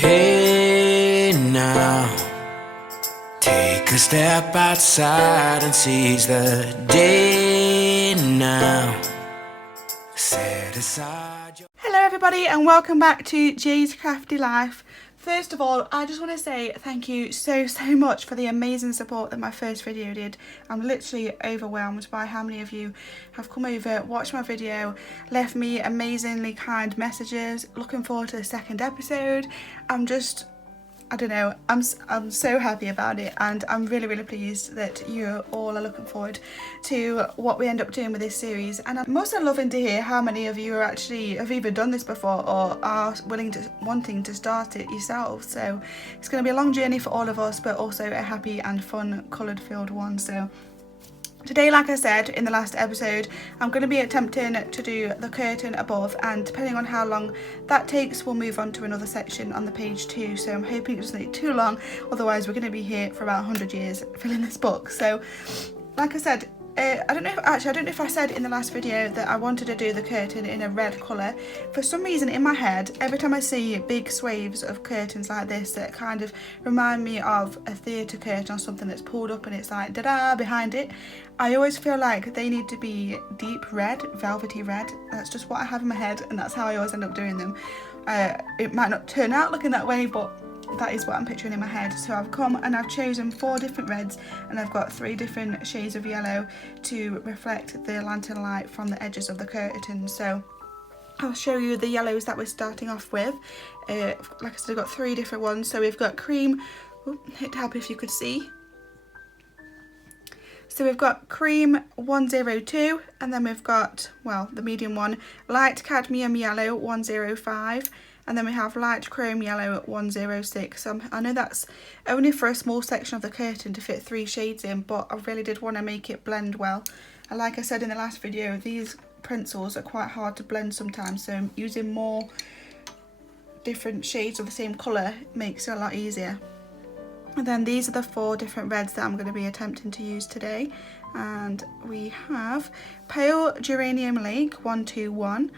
Hey now, take a step outside and seize the day now. Set aside your... Hello everybody and welcome back to Jade's Crafty Life. First of all, I just want to say thank you so much for the amazing support that my first video did. I'm literally overwhelmed by how many of you have come over, watched my video, left me amazingly kind messages. Looking forward to the second episode. I don't know, I'm so happy about it, and I'm really pleased that you all are looking forward to what we end up doing with this series. And I'm also loving to hear how many of you are actually have either done this before or are wanting to start it yourselves. So it's going to be a long journey for all of us, but also a happy and fun coloured filled one. So today, like I said in the last episode, I'm going to be attempting to do the curtain above, and depending on how long that takes, we'll move on to another section on the page too. So I'm hoping it doesn't take too long, otherwise we're going to be here for about 100 years filling this book. So like I said, I don't know if I said in the last video that I wanted to do the curtain in a red colour. For some reason in my head, every time I see big swathes of curtains like this that kind of remind me of a theatre curtain or something that's pulled up and it's like da-da behind it, I always feel like they need to be deep red, velvety red. That's just what I have in my head, and that's how I always end up doing them. It might not turn out looking that way, but that is what I'm picturing in my head. So I've come and I've chosen 4 different reds, and I've got 3 different shades of yellow to reflect the lantern light from the edges of the curtain. So I'll show you the yellows that we're starting off with. Like I said, I've got 3 different ones. So we've got cream, hit tab if you could see. So we've got cream 102, and then we've got, well, the medium one, light cadmium yellow 105, and then we have light chrome yellow at 106. I know that's only for a small section of the curtain to fit 3 shades in, but I really did want to make it blend well. And like I said in the last video, these pencils are quite hard to blend sometimes, so using more different shades of the same colour makes it a lot easier. And then these are the 4 different reds that I'm going to be attempting to use today. And we have Pale Geranium Lake 121.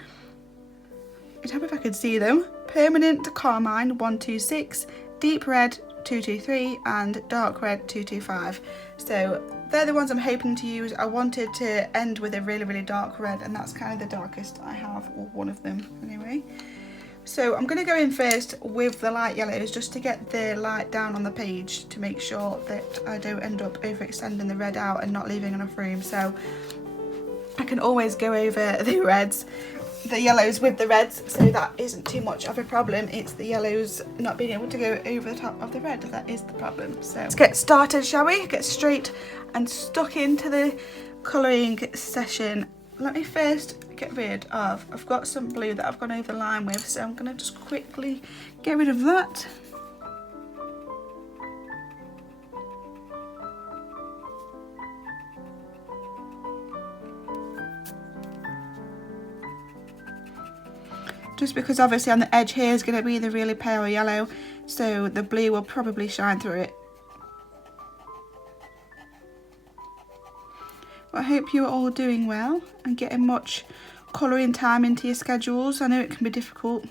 I'd hope if I could see them. Permanent Carmine 126, Deep Red 223, and Dark Red 225. So they're the ones I'm hoping to use. I wanted to end with a really dark red, and that's kind of the darkest I have, or one of them anyway. So I'm going to go in first with the light yellows just to get the light down on the page to make sure that I don't end up overextending the red out and not leaving enough room. So I can always go over the yellows with the reds, so that isn't too much of a problem. It's the yellows not being able to go over the top of the red that is the problem. So let's get started, shall we? Get straight and stuck into the colouring session. Let me first get rid of, I've got some blue that I've gone over the line with, so I'm going to just quickly get rid of that. Just because obviously on the edge here is going to be the really pale yellow, so the blue will probably shine through it. I hope you are all doing well and getting much colouring time into your schedules. I know it can be difficult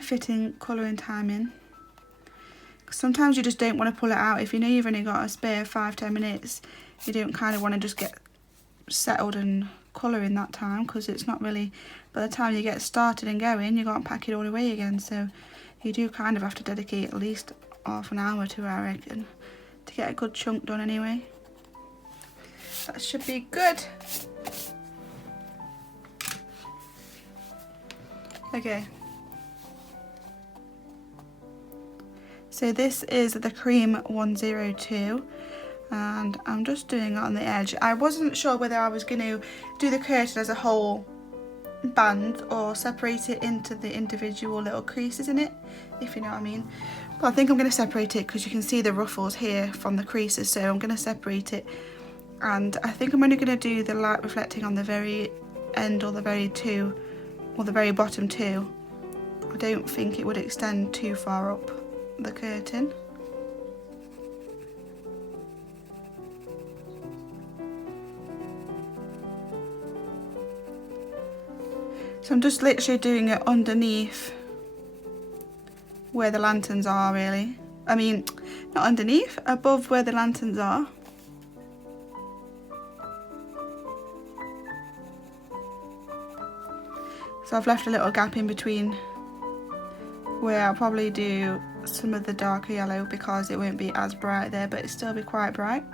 fitting colouring time in. Sometimes you just don't want to pull it out. If you know you've only got a spare 5-10 minutes, you don't kind of want to just get settled and colour in that time, because it's not really, by the time you get started and going, you can't pack it all away again. So you do kind of have to dedicate at least half an hour to it, I reckon, to get a good chunk done anyway. That should be good. Okay. So this is the cream 102, and I'm just doing it on the edge. I wasn't sure whether I was going to do the curtain as a whole band or separate it into the individual little creases in it, if you know what I mean. But I think I'm going to separate it because you can see the ruffles here from the creases, so I'm going to separate it. And I think I'm only going to do the light reflecting on the very end, or the very bottom 2. I don't think it would extend too far up the curtain. So I'm just literally doing it underneath where the lanterns are really. I mean, not underneath, above where the lanterns are. So I've left a little gap in between where I'll probably do some of the darker yellow because it won't be as bright there, but it'll still be quite bright.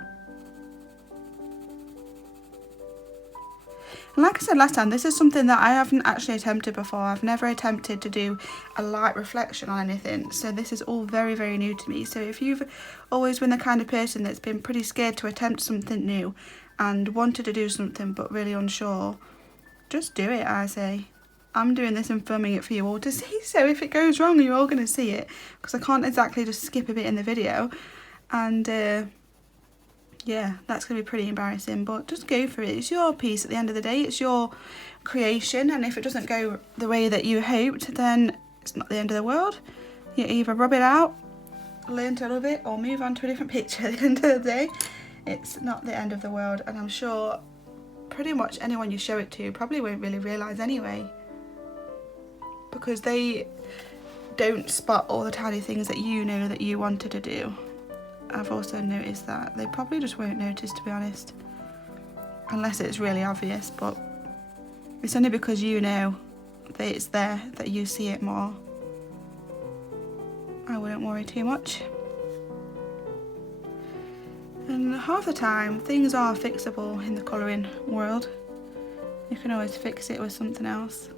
And like I said last time, this is something that I haven't actually attempted before. I've never attempted to do a light reflection on anything, so this is all very, very new to me. So if you've always been the kind of person that's been pretty scared to attempt something new and wanted to do something but really unsure, just do it, I say. I'm doing this and filming it for you all to see, so if it goes wrong you're all going to see it, because I can't exactly just skip a bit in the video, and yeah, that's going to be pretty embarrassing, but just go for it. It's your piece at the end of the day, it's your creation, and if it doesn't go the way that you hoped, then it's not the end of the world. You either rub it out, learn to love it, or move on to a different picture. At the end of the day, it's not the end of the world, and I'm sure pretty much anyone you show it to probably won't really realise anyway, because they don't spot all the tiny things that you know that you wanted to do. I've also noticed that they probably just won't notice, to be honest, unless it's really obvious, but it's only because you know that it's there that you see it more. I wouldn't worry too much. And half the time things are fixable in the colouring world. You can always fix it with something else.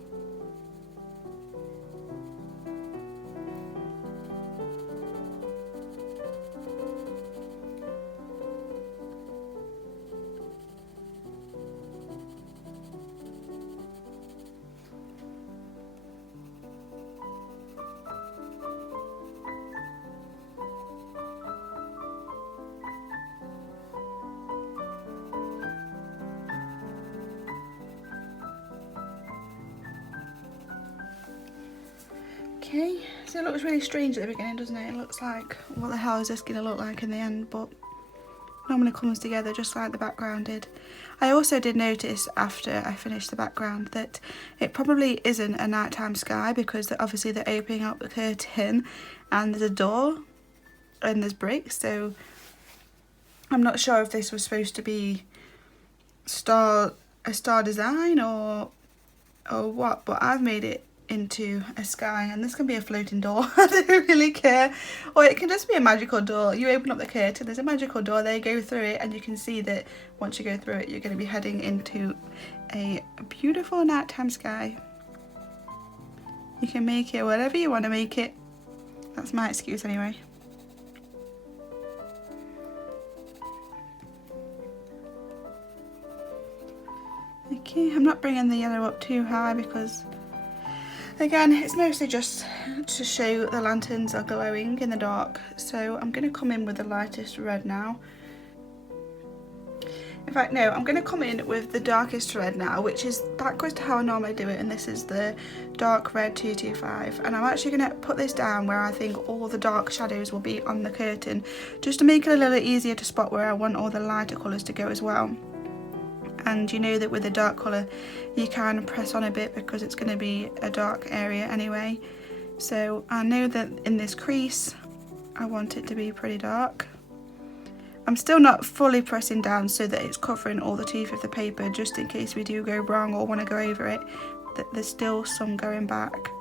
Okay, so it looks really strange at the beginning, doesn't it? It looks like, what the hell is this going to look like in the end? But normally comes together just like the background did. I also did notice after I finished the background that it probably isn't a nighttime sky, because obviously they're opening up the curtain and there's a door and there's bricks, so I'm not sure if this was supposed to be a star design or what, but I've made it into a sky, and this can be a floating door. I don't really care, or it can just be a magical door. You open up the curtain, there's a magical door, they go through it, and you can see that once you go through it you're going to be heading into a beautiful nighttime sky. You can make it whatever you want to make it. That's my excuse anyway. Okay, I'm not bringing the yellow up too high because, again, it's mostly just to show the lanterns are glowing in the dark. So I'm going to come in with the lightest red now. In fact, no, I'm going to come in with the darkest red now, which is backwards to how I normally do it, and this is the dark red 225. And I'm actually going to put this down where I think all the dark shadows will be on the curtain, just to make it a little easier to spot where I want all the lighter colours to go as well. And you know that with a dark colour you can press on a bit because it's going to be a dark area anyway. So I know that in this crease I want it to be pretty dark. I'm still not fully pressing down so that it's covering all the teeth of the paper, just in case we do go wrong or want to go over it, that there's still some going back.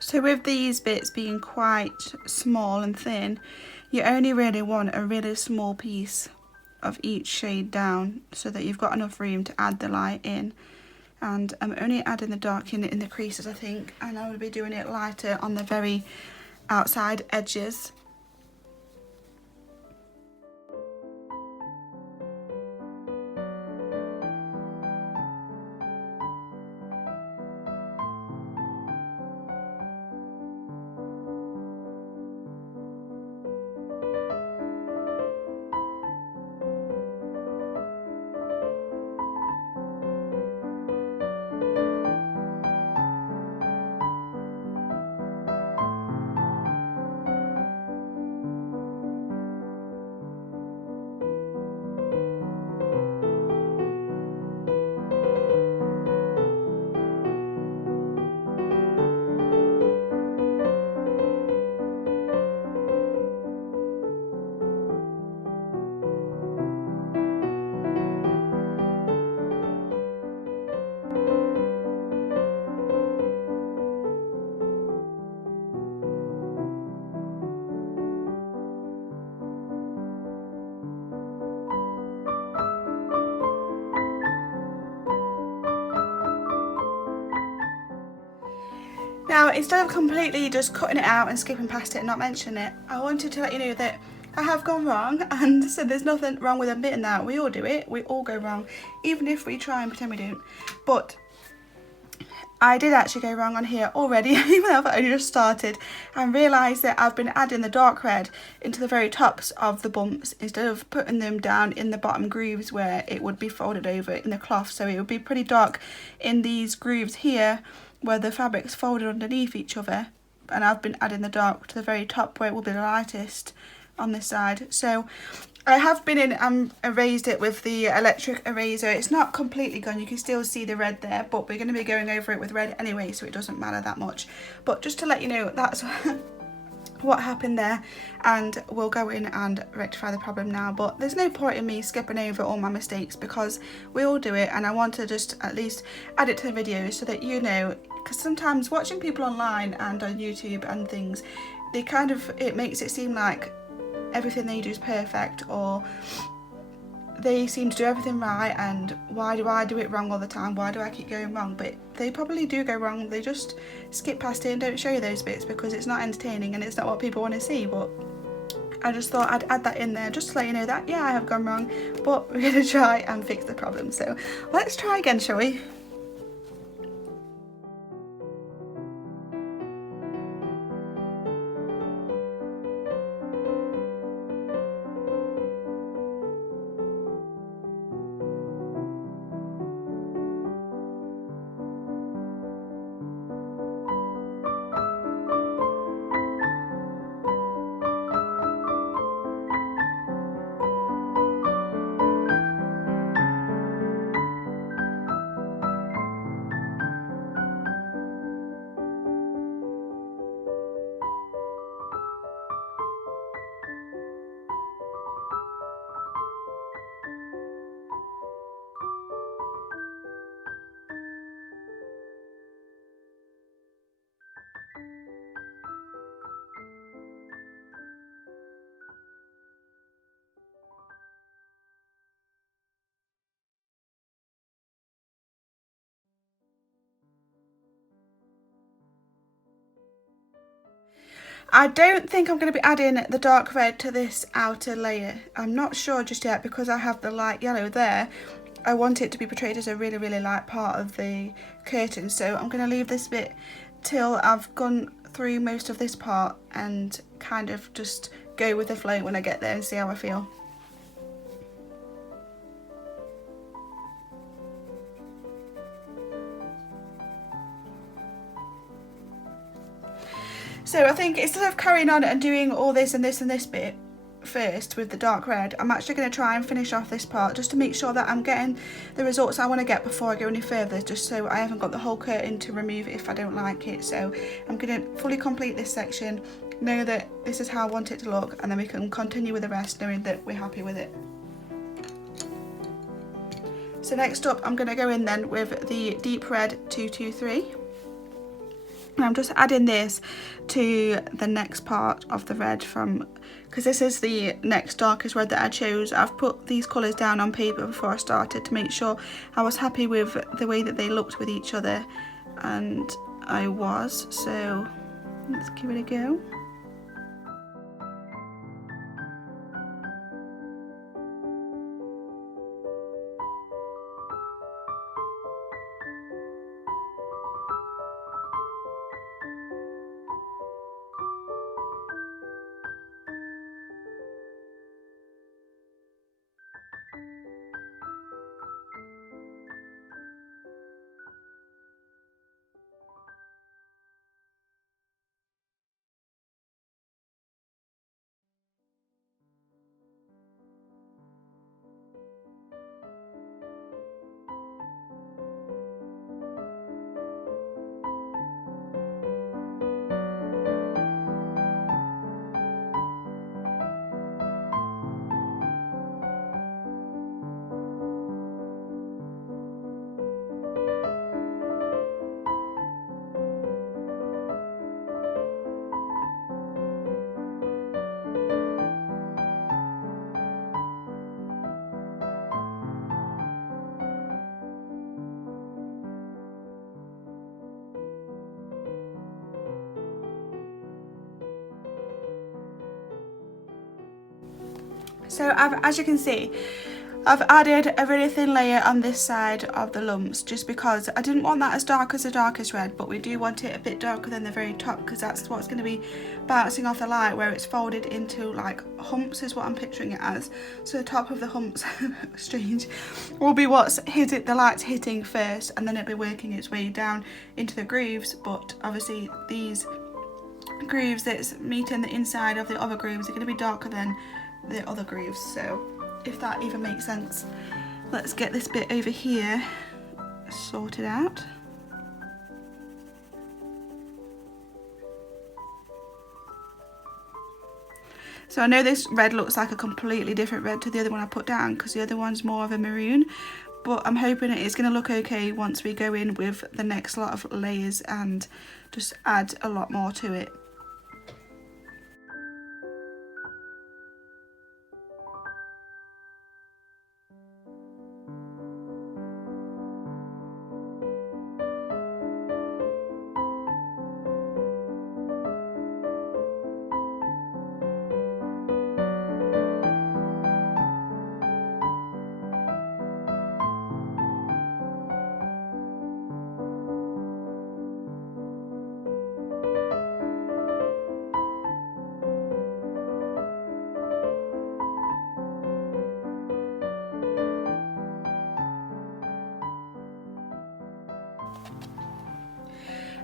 So with these bits being quite small and thin, you only really want a really small piece of each shade down so that you've got enough room to add the light in. And I'm only adding the dark in the creases, I think, and I will be doing it lighter on the very outside edges. Now, instead of completely just cutting it out and skipping past it and not mentioning it, I wanted to let you know that I have gone wrong, and so there's nothing wrong with admitting that. We all do it, we all go wrong, even if we try and pretend we don't. But I did actually go wrong on here already, even though I've only just started, and realised that I've been adding the dark red into the very tops of the bumps instead of putting them down in the bottom grooves where it would be folded over in the cloth. So it would be pretty dark in these grooves here where the fabric's folded underneath each other, and I've been adding the dark to the very top where it will be the lightest on this side. So I have been in and erased it with the electric eraser. It's not completely gone, you can still see the red there, but we're going to be going over it with red anyway, so it doesn't matter that much. But just to let you know, that's what happened there, and we'll go in and rectify the problem now. But there's no point in me skipping over all my mistakes because we all do it, and I want to just at least add it to the video so that you know, because sometimes watching people online and on YouTube and things, they kind of, it makes it seem like everything they do is perfect, or they seem to do everything right, and why do I do it wrong all the time? Why do I keep going wrong? But they probably do go wrong, they just skip past it and don't show you those bits because it's not entertaining and it's not what people want to see. But I just thought I'd add that in there just to let you know that, yeah, I have gone wrong, but we're going to try and fix the problem. So let's try again, shall we? I don't think I'm going to be adding the dark red to this outer layer. I'm not sure just yet because I have the light yellow there. I want it to be portrayed as a really, really light part of the curtain. So I'm going to leave this bit till I've gone through most of this part and kind of just go with the flow when I get there and see how I feel. So I think instead of carrying on and doing all this and this and this bit first with the dark red, I'm actually going to try and finish off this part just to make sure that I'm getting the results I want to get before I go any further, just so I haven't got the whole curtain to remove if I don't like it. So I'm going to fully complete this section, know that this is how I want it to look, and then we can continue with the rest knowing that we're happy with it. So next up I'm going to go in then with the deep red 223. And I'm just adding this to the next part of the red from, because this is the next darkest red that I chose. I've put these colours down on paper before I started to make sure I was happy with the way that they looked with each other, and I was, so let's give it a go. So as you can see, I've added a really thin layer on this side of the lumps just because I didn't want that as dark as the darkest red, but we do want it a bit darker than the very top because that's what's going to be bouncing off the light, where it's folded into like humps is what I'm picturing it as. So the top of the humps, strange, will be what's the light's hitting first, and then it'll be working its way down into the grooves. But obviously these grooves that's meeting the inside of the other grooves are going to be darker than the other grooves, so if that even makes sense. Let's get this bit over here sorted out. So I know this red looks like a completely different red to the other one I put down because the other one's more of a maroon, but I'm hoping it is going to look okay once we go in with the next lot of layers and just add a lot more to it.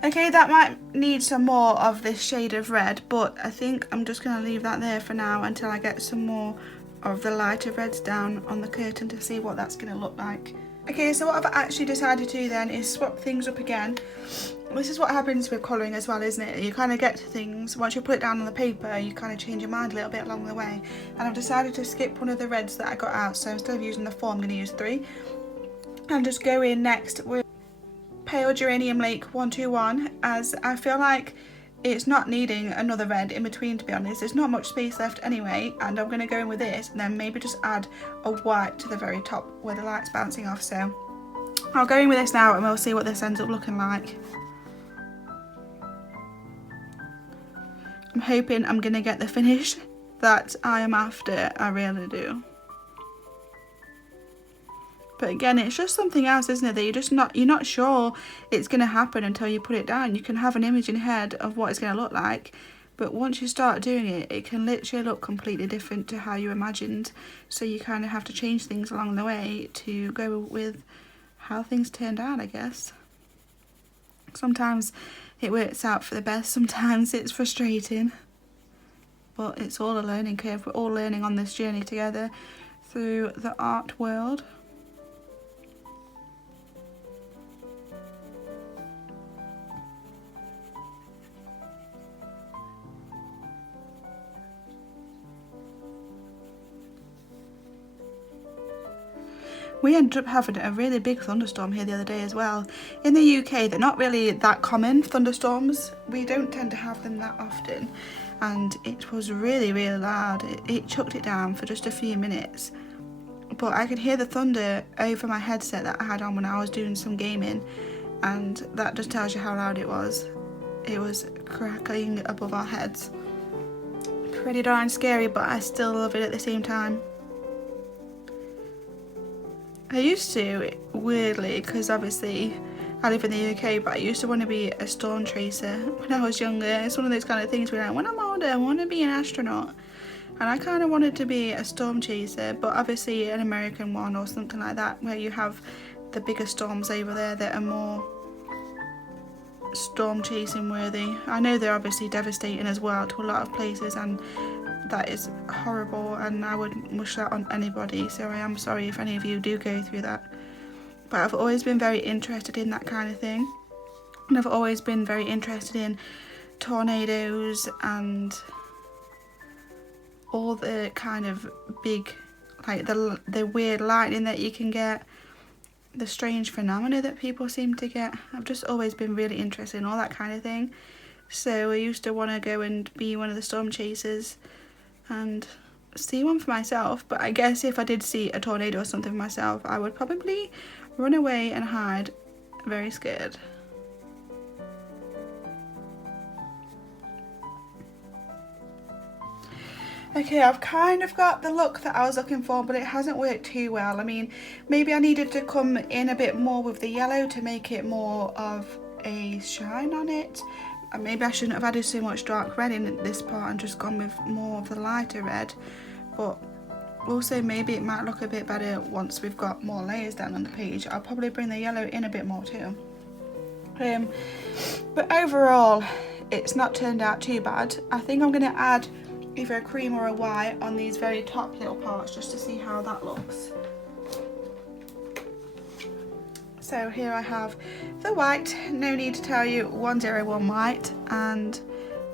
Okay, that might need some more of this shade of red, but I think I'm just going to leave that there for now until I get some more of the lighter reds down on the curtain to see what that's going to look like. Okay, so what I've actually decided to do then is swap things up again. This is what happens with colouring as well, isn't it? You kind of get to things, once you put it down on the paper, you kind of change your mind a little bit along the way. And I've decided to skip one of the reds that I got out, so instead of using the 4, I'm going to use 3. And just go in next with Pale Geranium Lake 121, as I feel like it's not needing another red in between, to be honest. There's not much space left anyway, and I'm going to go in with this and then maybe just add a white to the very top where the light's bouncing off. So I'll go in with this now and we'll see what this ends up looking like. I'm hoping I'm going to get the finish that I am after, I really do. But again, it's just something else, isn't it, that you're not sure it's going to happen until you put it down. You can have an image in your head of what it's going to look like, but once you start doing it, it can literally look completely different to how you imagined. So you kind of have to change things along the way to go with how things turned out, I guess. Sometimes it works out for the best, sometimes it's frustrating. But it's all a learning curve. We're all learning on this journey together through the art world. We ended up having a really big thunderstorm here the other day as well. In the UK, they're not really that common, thunderstorms. We don't tend to have them that often. And it was really, really loud. It chucked it down for just a few minutes. But I could hear the thunder over my headset that I had on when I was doing some gaming. And that just tells you how loud it was. It was crackling above our heads. Pretty darn scary, but I still love it at the same time. I used to, weirdly, because obviously I live in the UK, but I used to want to be a storm chaser when I was younger. It's one of those kind of things where, like, when I'm older, I want to be an astronaut. And I kind of wanted to be a storm chaser, but obviously an American one or something like that, where you have the bigger storms over there that are more storm chasing worthy. I know they're obviously devastating as well to a lot of places, and that is horrible, and I wouldn't wish that on anybody, so I am sorry if any of you do go through that. But I've always been very interested in that kind of thing, and I've always been very interested in tornadoes and all the kind of big, like the weird lightning that you can get, the strange phenomena that people seem to get. I've just always been really interested in all that kind of thing, so I used to want to go and be one of the storm chasers and see one for myself. But I guess if I did see a tornado or something for myself, I would probably run away and hide, very scared. Okay, I've kind of got the look that I was looking for, but it hasn't worked too well. I mean, maybe I needed to come in a bit more with the yellow to make it more of a shine on it. And maybe I shouldn't have added so much dark red in this part and just gone with more of the lighter red. But also maybe it might look a bit better once we've got more layers down on the page. I'll probably bring the yellow in a bit more too. But overall, it's not turned out too bad. I think I'm going to add either a cream or a white on these very top little parts just to see how that looks. So here I have the white, no need to tell you, 101 white, and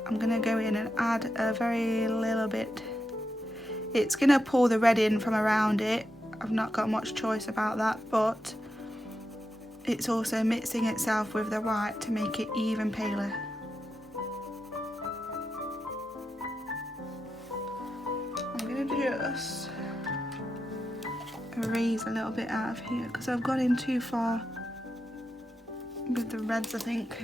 I'm going to go in and add a very little bit. It's going to pull the red in from around it. I've not got much choice about that, but it's also mixing itself with the white to make it even paler. I'm going to just erase a little bit out of here because I've got in too far with the reds, I think.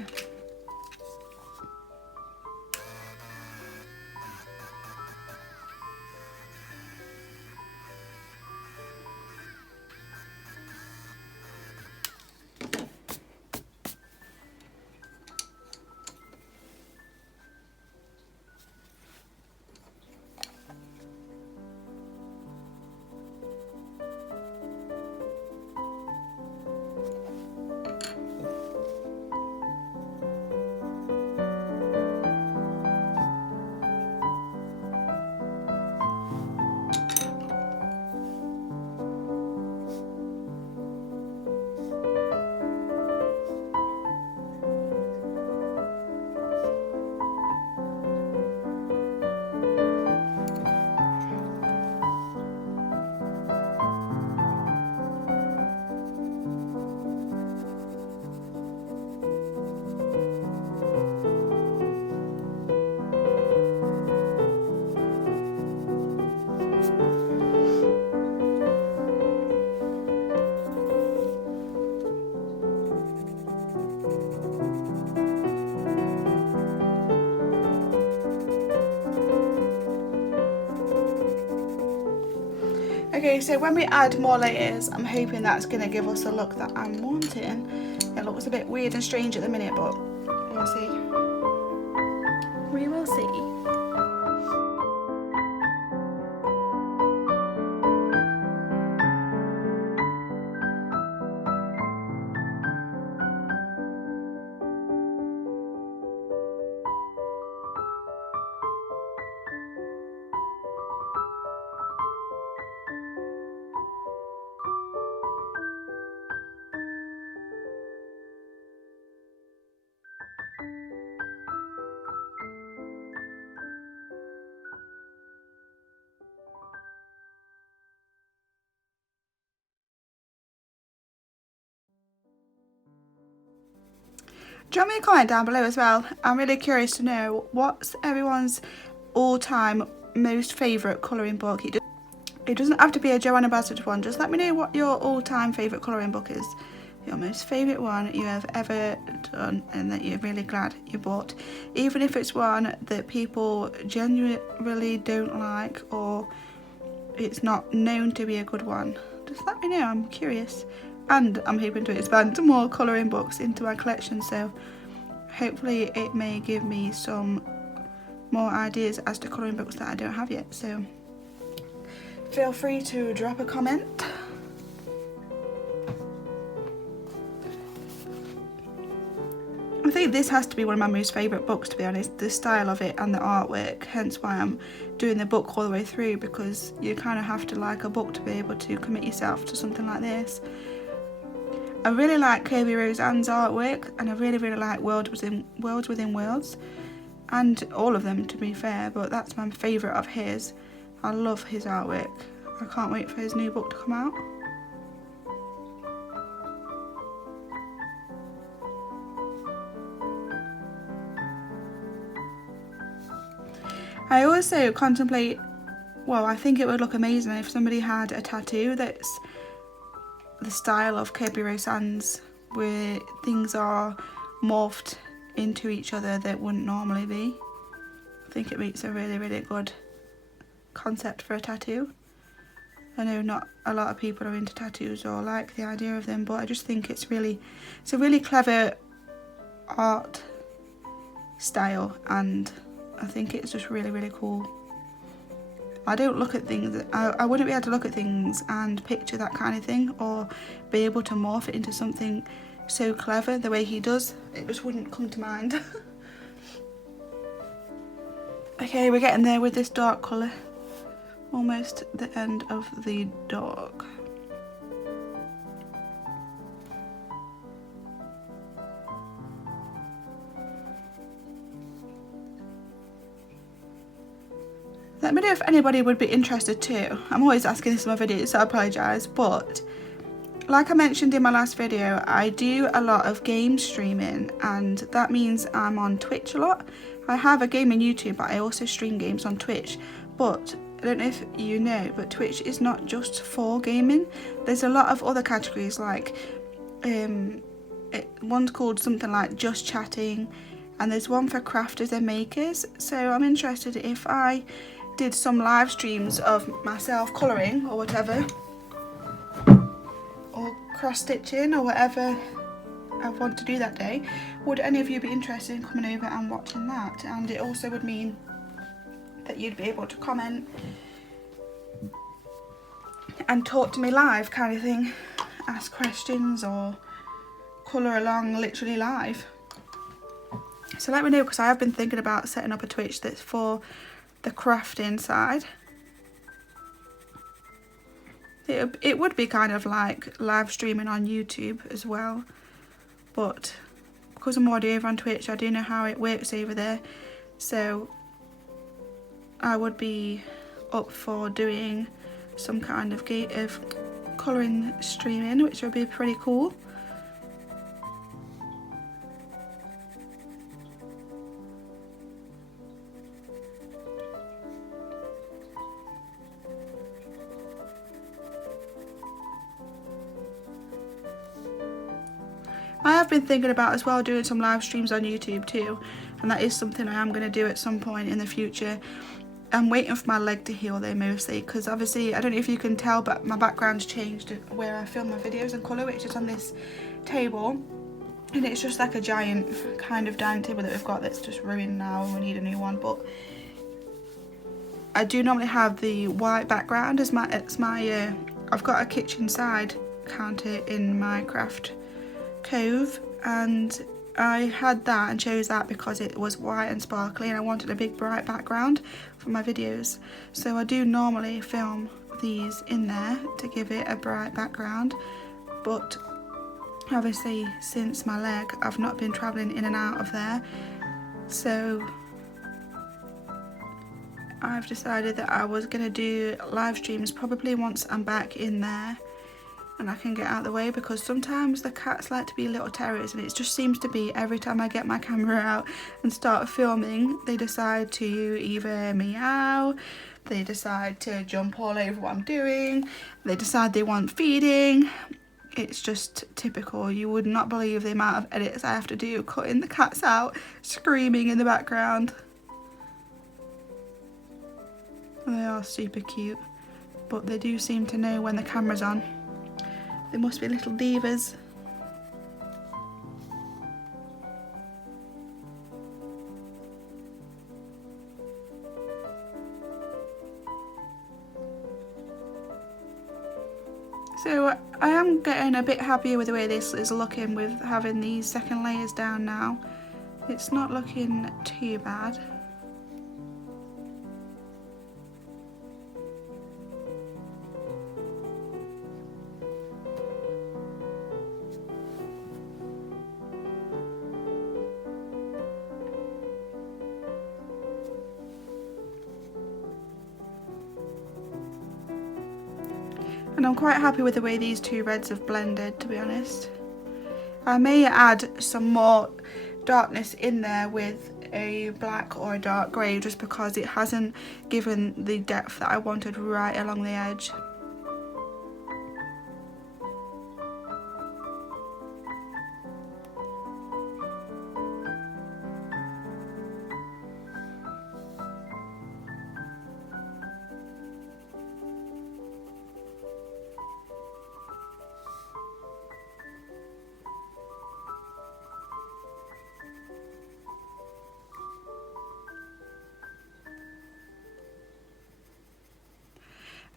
Okay, so when we add more layers, I'm hoping that's going to give us the look that I'm wanting. It looks a bit weird and strange at the minute, but we'll see. We will see. Drop me a comment down below as well. I'm really curious to know what's everyone's all-time most favourite colouring book. It doesn't have to be a Joanna Bassett one. Just let me know what your all-time favourite colouring book is. Your most favourite one you have ever done and that you're really glad you bought. Even if it's one that people genuinely don't like or it's not known to be a good one. Just let me know, I'm curious. And I'm hoping to expand more colouring books into my collection, so hopefully it may give me some more ideas as to colouring books that I don't have yet. So feel free to drop a comment. I think this has to be one of my most favourite books, to be honest, the style of it and the artwork, hence why I'm doing the book all the way through, because you kind of have to like a book to be able to commit yourself to something like this. I really like Kirby Roseanne's artwork, and I really like Worlds Within Worlds, and all of them to be fair, but that's my favourite of his. I love his artwork. I can't wait for his new book to come out. I also contemplate, well, I think it would look amazing if somebody had a tattoo that's the style of Kirby Roseanne's, where things are morphed into each other that wouldn't normally be. I think it makes a really good concept for a tattoo. I know not a lot of people are into tattoos or like the idea of them, but I just think it's a really clever art style, and I think it's just really, really cool. I don't look at things, I wouldn't be able to look at things and picture that kind of thing, or be able to morph it into something so clever the way he does. It just wouldn't come to mind. Okay, we're getting there with this dark colour. Almost the end of the dog. Let me know if anybody would be interested too. I'm always asking this in my videos, so I apologise, but like I mentioned in my last video, I do a lot of game streaming, and that means I'm on Twitch a lot. I have a gaming YouTube, but I also stream games on Twitch. But I don't know if you know, but Twitch is not just for gaming. There's a lot of other categories, like one's called something like just chatting, and there's one for crafters and makers. So I'm interested if I did some live streams of myself colouring or whatever, or cross stitching or whatever I want to do that day. Would any of you be interested in coming over and watching that? And it also would mean that you'd be able to comment and talk to me live, kind of thing, ask questions or colour along literally live. So let me know, because I have been thinking about setting up a Twitch that's for the crafting side. It would be kind of like live streaming on YouTube as well, but because I'm already over on Twitch, I do know how it works over there, so I would be up for doing some kind of colouring streaming, which would be pretty cool. I have been thinking about as well doing some live streams on YouTube too, and that is something I am going to do at some point in the future. I'm waiting for my leg to heal though, mostly, because obviously I don't know if you can tell, but my background's changed where I film my videos and colour, which is on this table, and it's just like a giant kind of dining table that we've got that's just ruined now and we need a new one. But I do normally have the white background as my I've got a kitchen side counter in my craft cove, and I had that and chose that because it was white and sparkly, and I wanted a big bright background for my videos. So I do normally film these in there to give it a bright background, but obviously since my leg I've not been travelling in and out of there, so I've decided that I was going to do live streams probably once I'm back in there and I can get out of the way, because sometimes the cats like to be little terrors, and it just seems to be every time I get my camera out and start filming, they decide to either meow, they decide to jump all over what I'm doing, they decide they want feeding. It's just typical. You would not believe the amount of edits I have to do cutting the cats out screaming in the background. They are super cute, but they do seem to know when the camera's on. They must be little divas. So I am getting a bit happier with the way this is looking with having these second layers down now. It's not looking too bad. And I'm quite happy with the way these two reds have blended, to be honest. I may add some more darkness in there with a black or a dark grey, just because it hasn't given the depth that I wanted right along the edge.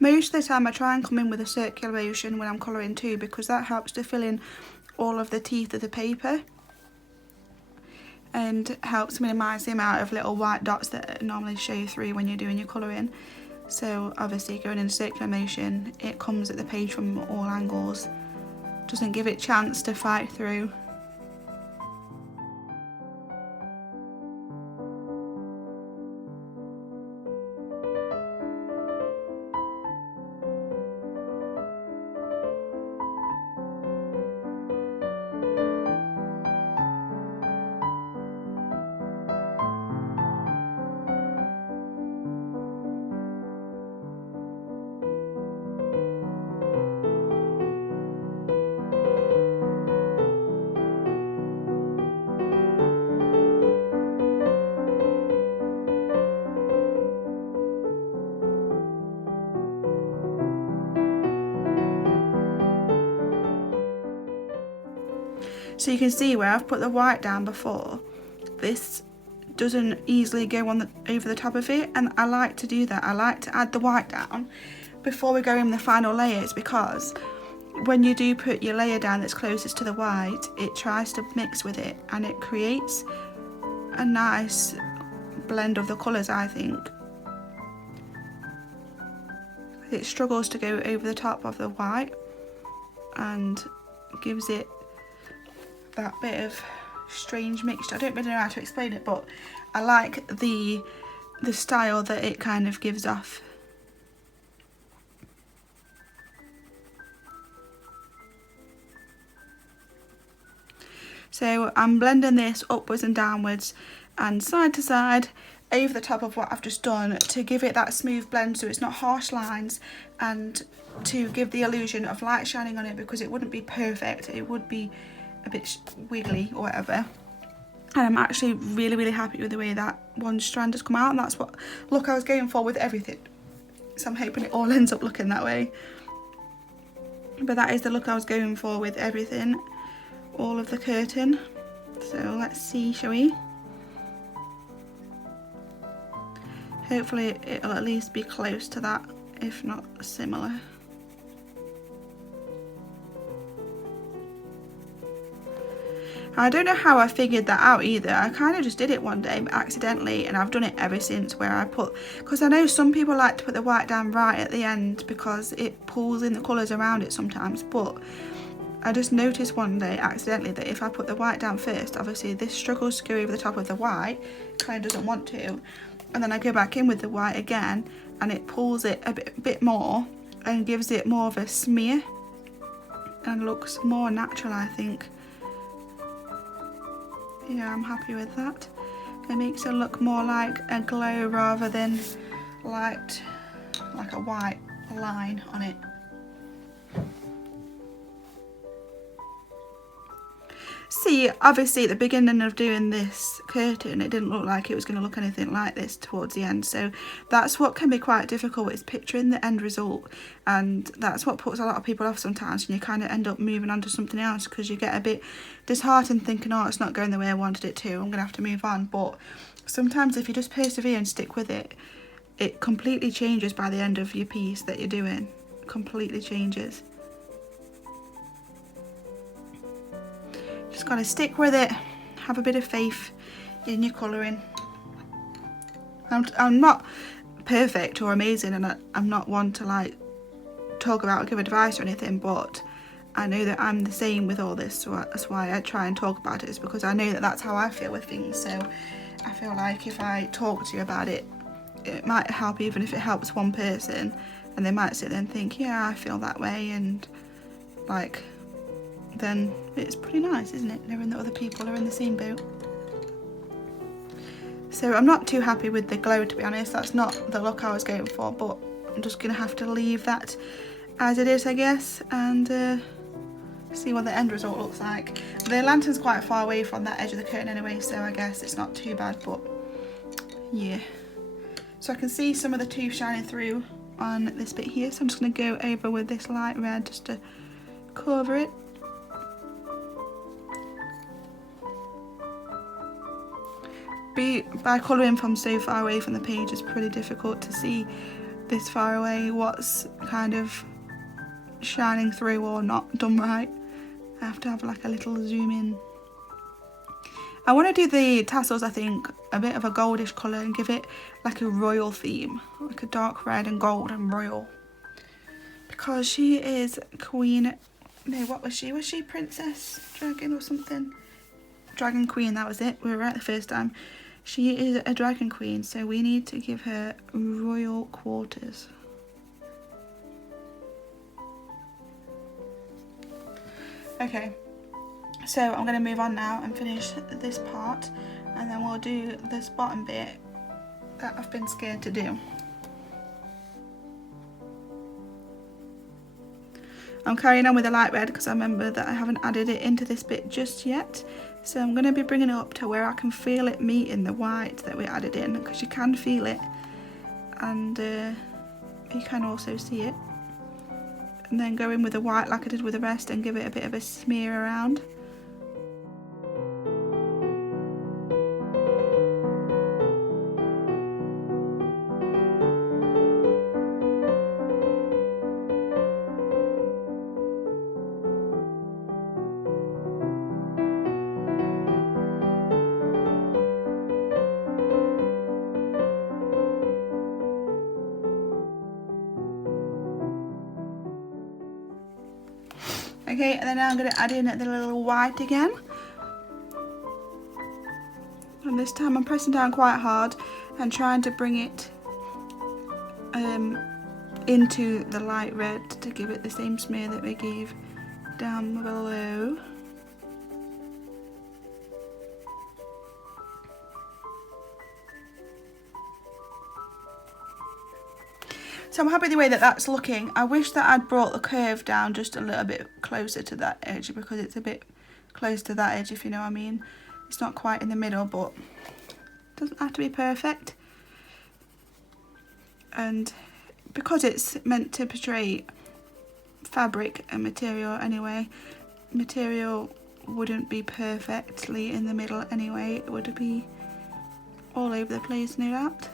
Most of the time I try and come in with a circular motion when I'm colouring too, because that helps to fill in all of the teeth of the paper and helps minimise the amount of little white dots that normally show through when you're doing your colouring. So obviously going in circular motion, it comes at the page from all angles, doesn't give it a chance to fight through. So you can see where I've put the white down before, this doesn't easily go on over the top of it, and I like to do that. I like to add the white down before we go in the final layers, because when you do put your layer down that's closest to the white, it tries to mix with it and it creates a nice blend of the colours, I think. It struggles to go over the top of the white and gives it that bit of strange mixture. I don't really know how to explain it, but I like the style that it kind of gives off. So I'm blending this upwards and downwards and side to side over the top of what I've just done to give it that smooth blend, so it's not harsh lines, and to give the illusion of light shining on it, because it wouldn't be perfect, it would be a bit wiggly or whatever. And I'm actually really happy with the way that one strand has come out, and that's what look I was going for with everything. So I'm hoping it all ends up looking that way. But that is the look I was going for with everything, all of the curtain. So let's see, shall we? Hopefully it'll at least be close to that, if not similar. I don't know how I figured that out either. I kind of just did it one day accidentally, and I've done it ever since, where I put, because I know some people like to put the white down right at the end because it pulls in the colours around it sometimes, but I just noticed one day accidentally that if I put the white down first, obviously this struggles to go over the top of the white, kind of doesn't want to, and then I go back in with the white again and it pulls it a bit more and gives it more of a smear and looks more natural, I think. Yeah, I'm happy with that. It makes it look more like a glow rather than like a white line on it. See, obviously at the beginning of doing this curtain, it didn't look like it was going to look anything like this towards the end, so that's what can be quite difficult, is picturing the end result, and that's what puts a lot of people off sometimes, and you kind of end up moving on to something else because you get a bit disheartened thinking, oh, it's not going the way I wanted it to, I'm going to have to move on. But sometimes if you just persevere and stick with it, it completely changes by the end of your piece that you're doing. Completely changes. Just got to stick with it, have a bit of faith in your colouring. I'm not perfect or amazing, and I'm not one to like talk about or give advice or anything, but I know that I'm the same with all this, so that's why I try and talk about it, is because I know that that's how I feel with things. So I feel like if I talk to you about it, it might help, even if it helps one person, and they might sit there and think, yeah, I feel that way, and like, then it's pretty nice, isn't it, knowing that other people are in the same boat. So I'm not too happy with the glow, to be honest. That's not the look I was going for, but I'm just gonna have to leave that as it is, I guess, and see what the end result looks like. The lantern's quite far away from that edge of the curtain anyway, so I guess it's not too bad, but yeah. So I can see some of the tooth shining through on this bit here, so I'm just going to go over with this light red just to cover it. By colouring from so far away from the page, it's pretty difficult to see this far away what's kind of shining through or not done right. I have to have like a little zoom in. I want to do the tassels, I think, a bit of a goldish colour and give it like a royal theme, like a dark red and gold and royal. Because she is queen, no, what was she? Was she princess dragon or something? Dragon queen, that was it. We were right the first time. She is a dragon queen, so we need to give her royal quarters. Okay, so I'm going to move on now and finish this part, and then we'll do this bottom bit that I've been scared to do. I'm carrying on with the light red because I remember that I haven't added it into this bit just yet. So I'm going to be bringing it up to where I can feel it meeting the white that we added in, because you can feel it and you can also see it. And then go in with the white like I did with the rest and give it a bit of a smear around. Okay, and then now I'm going to add in the little white again. And this time I'm pressing down quite hard and trying to bring it into the light red to give it the same smear that we gave down below. So I'm happy with the way that that's looking. I wish that I'd brought the curve down just a little bit closer to that edge, because it's a bit close to that edge, if you know what I mean. It's not quite in the middle, but it doesn't have to be perfect. And because it's meant to portray fabric and material anyway, material wouldn't be perfectly in the middle anyway. It would be all over the place, no doubt.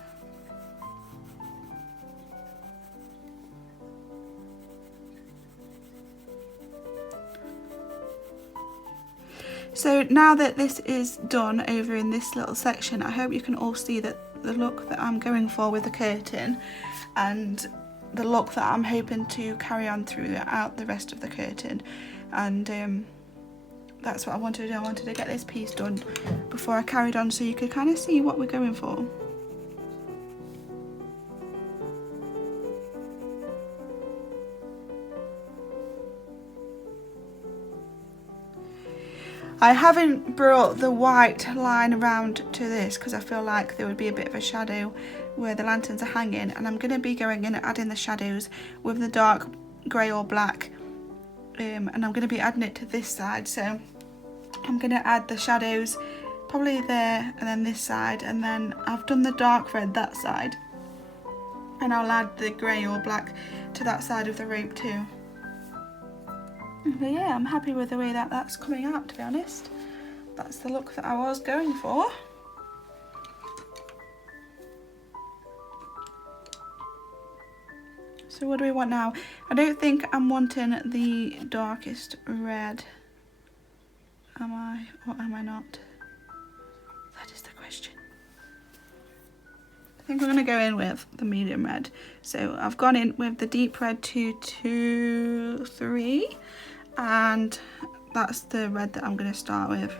So now that this is done over in this little section, I hope you can all see that the look that I'm going for with the curtain and the look that I'm hoping to carry on throughout the rest of the curtain. And that's what I wanted to do. I wanted to get this piece done before I carried on, so you could kind of see what we're going for. I haven't brought the white line around to this because I feel like there would be a bit of a shadow where the lanterns are hanging, and I'm going to be going in and adding the shadows with the dark grey or black, and I'm going to be adding it to this side. So I'm going to add the shadows probably there and then this side, and then I've done the dark red that side, and I'll add the grey or black to that side of the rope too. But yeah, I'm happy with the way that that's coming out, to be honest. That's the look that I was going for. So what do we want now? I don't think I'm wanting the darkest red. Am I or am I not? That is the question. I think we're going to go in with the medium red. So I've gone in with the deep red 223, and that's the red that I'm going to start with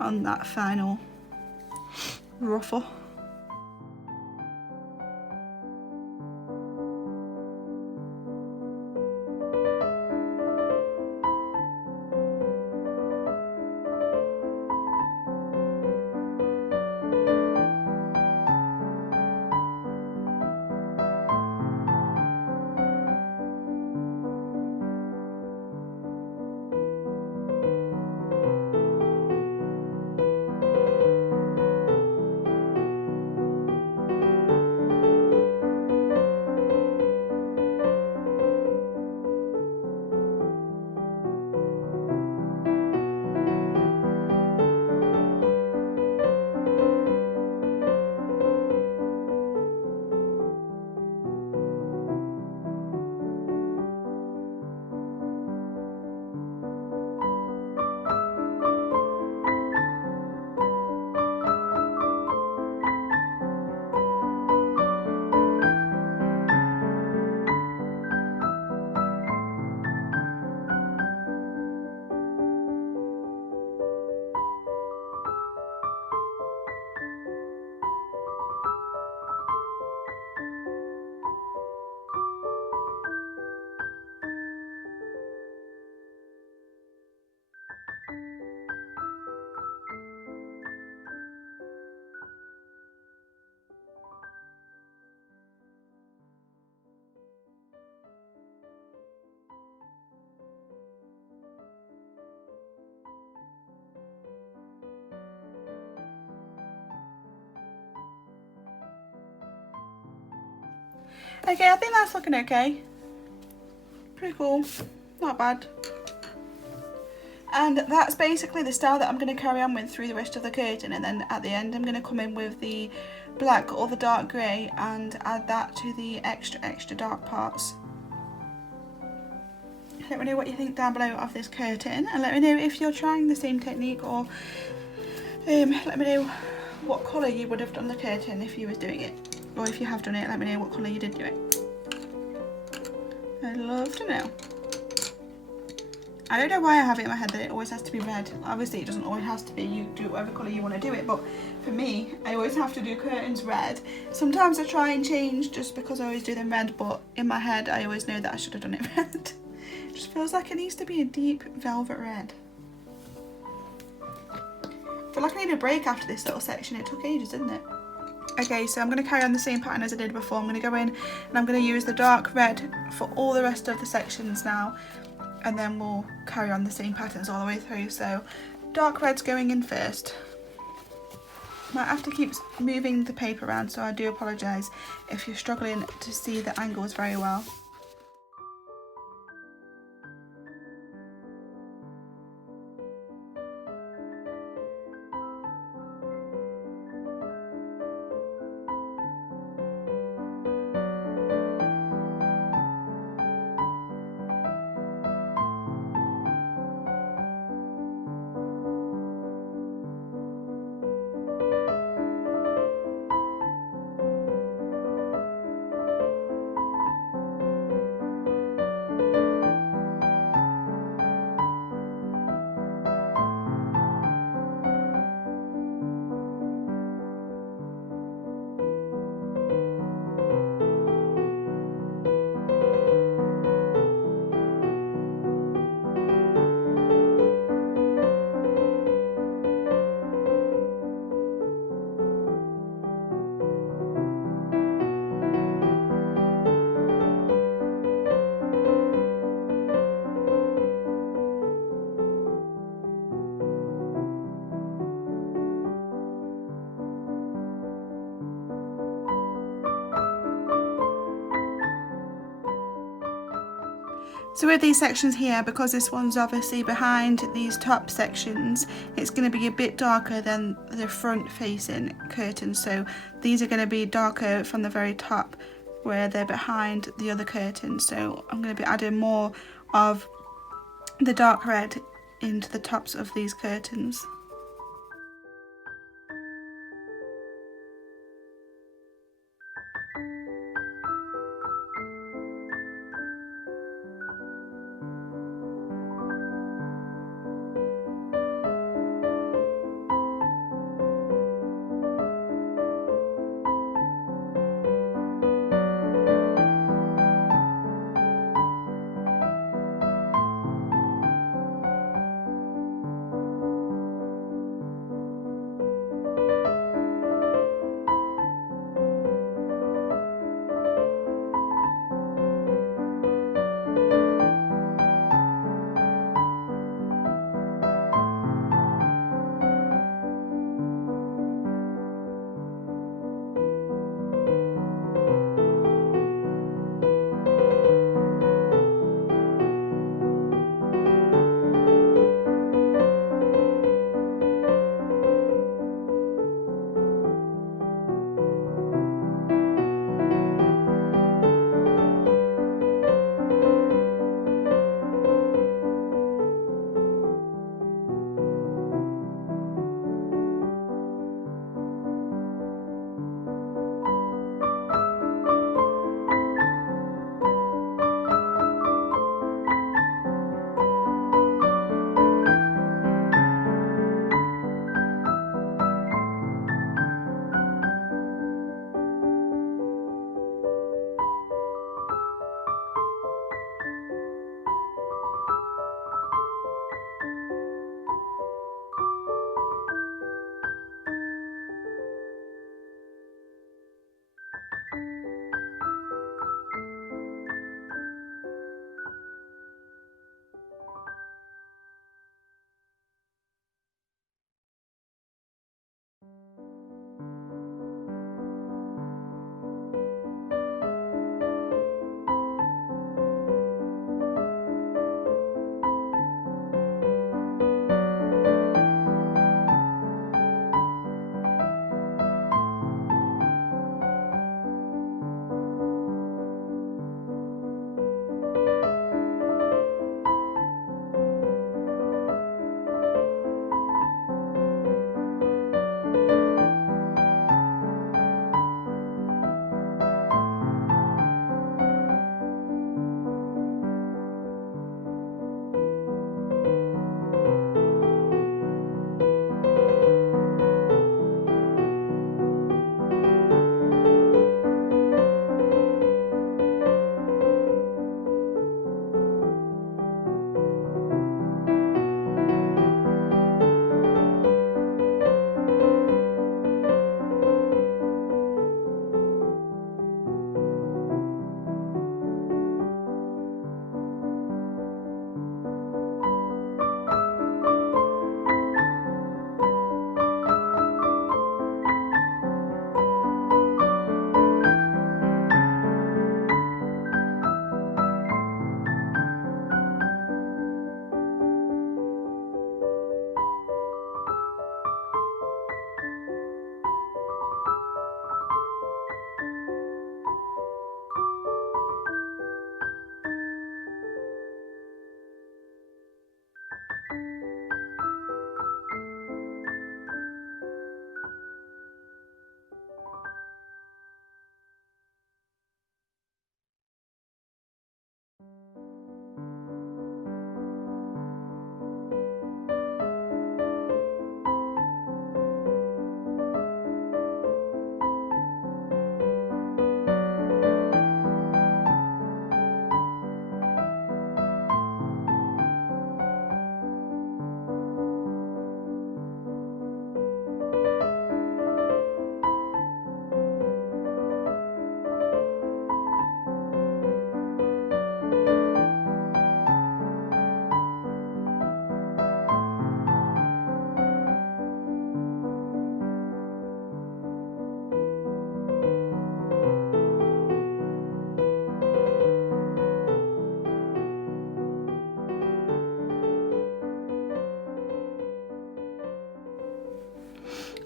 on that final ruffle. Okay, I think that's looking okay. Pretty cool, not bad. And that's basically the style that I'm going to carry on with through the rest of the curtain, and then at the end I'm going to come in with the black or the dark grey and add that to the extra dark parts. Let me know what you think down below of this curtain, and let me know if you're trying the same technique, or let me know what colour you would have done the curtain if you was doing it, or if you have done it, let me know what colour you did do it. I'd love to know. I don't know why I have it in my head that it always has to be red. Obviously it doesn't always have to be, you do whatever colour you want to do it, but for me, I always have to do curtains red. Sometimes I try and change just because I always do them red, but in my head I always know that I should have done it red. It just feels like it needs to be a deep velvet red. I feel like I need a break after this little section, it took ages, didn't it? Okay, so I'm going to carry on the same pattern as I did before. I'm going to go in and I'm going to use the dark red for all the rest of the sections now, and then we'll carry on the same patterns all the way through. So dark red's going in first. Might have to keep moving the paper around, so I do apologise if you're struggling to see the angles very well. So with these sections here, because this one's obviously behind these top sections, it's going to be a bit darker than the front facing curtains. So these are going to be darker from the very top where they're behind the other curtains. So I'm going to be adding more of the dark red into the tops of these curtains.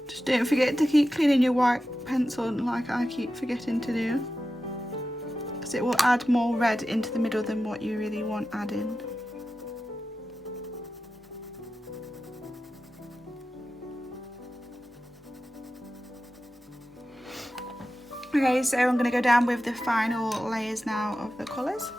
Just don't forget to keep cleaning your white pencil like I keep forgetting to do, because it will add more red into the middle than what you really want adding. Okay, so I'm going to go down with the final layers now of the colours.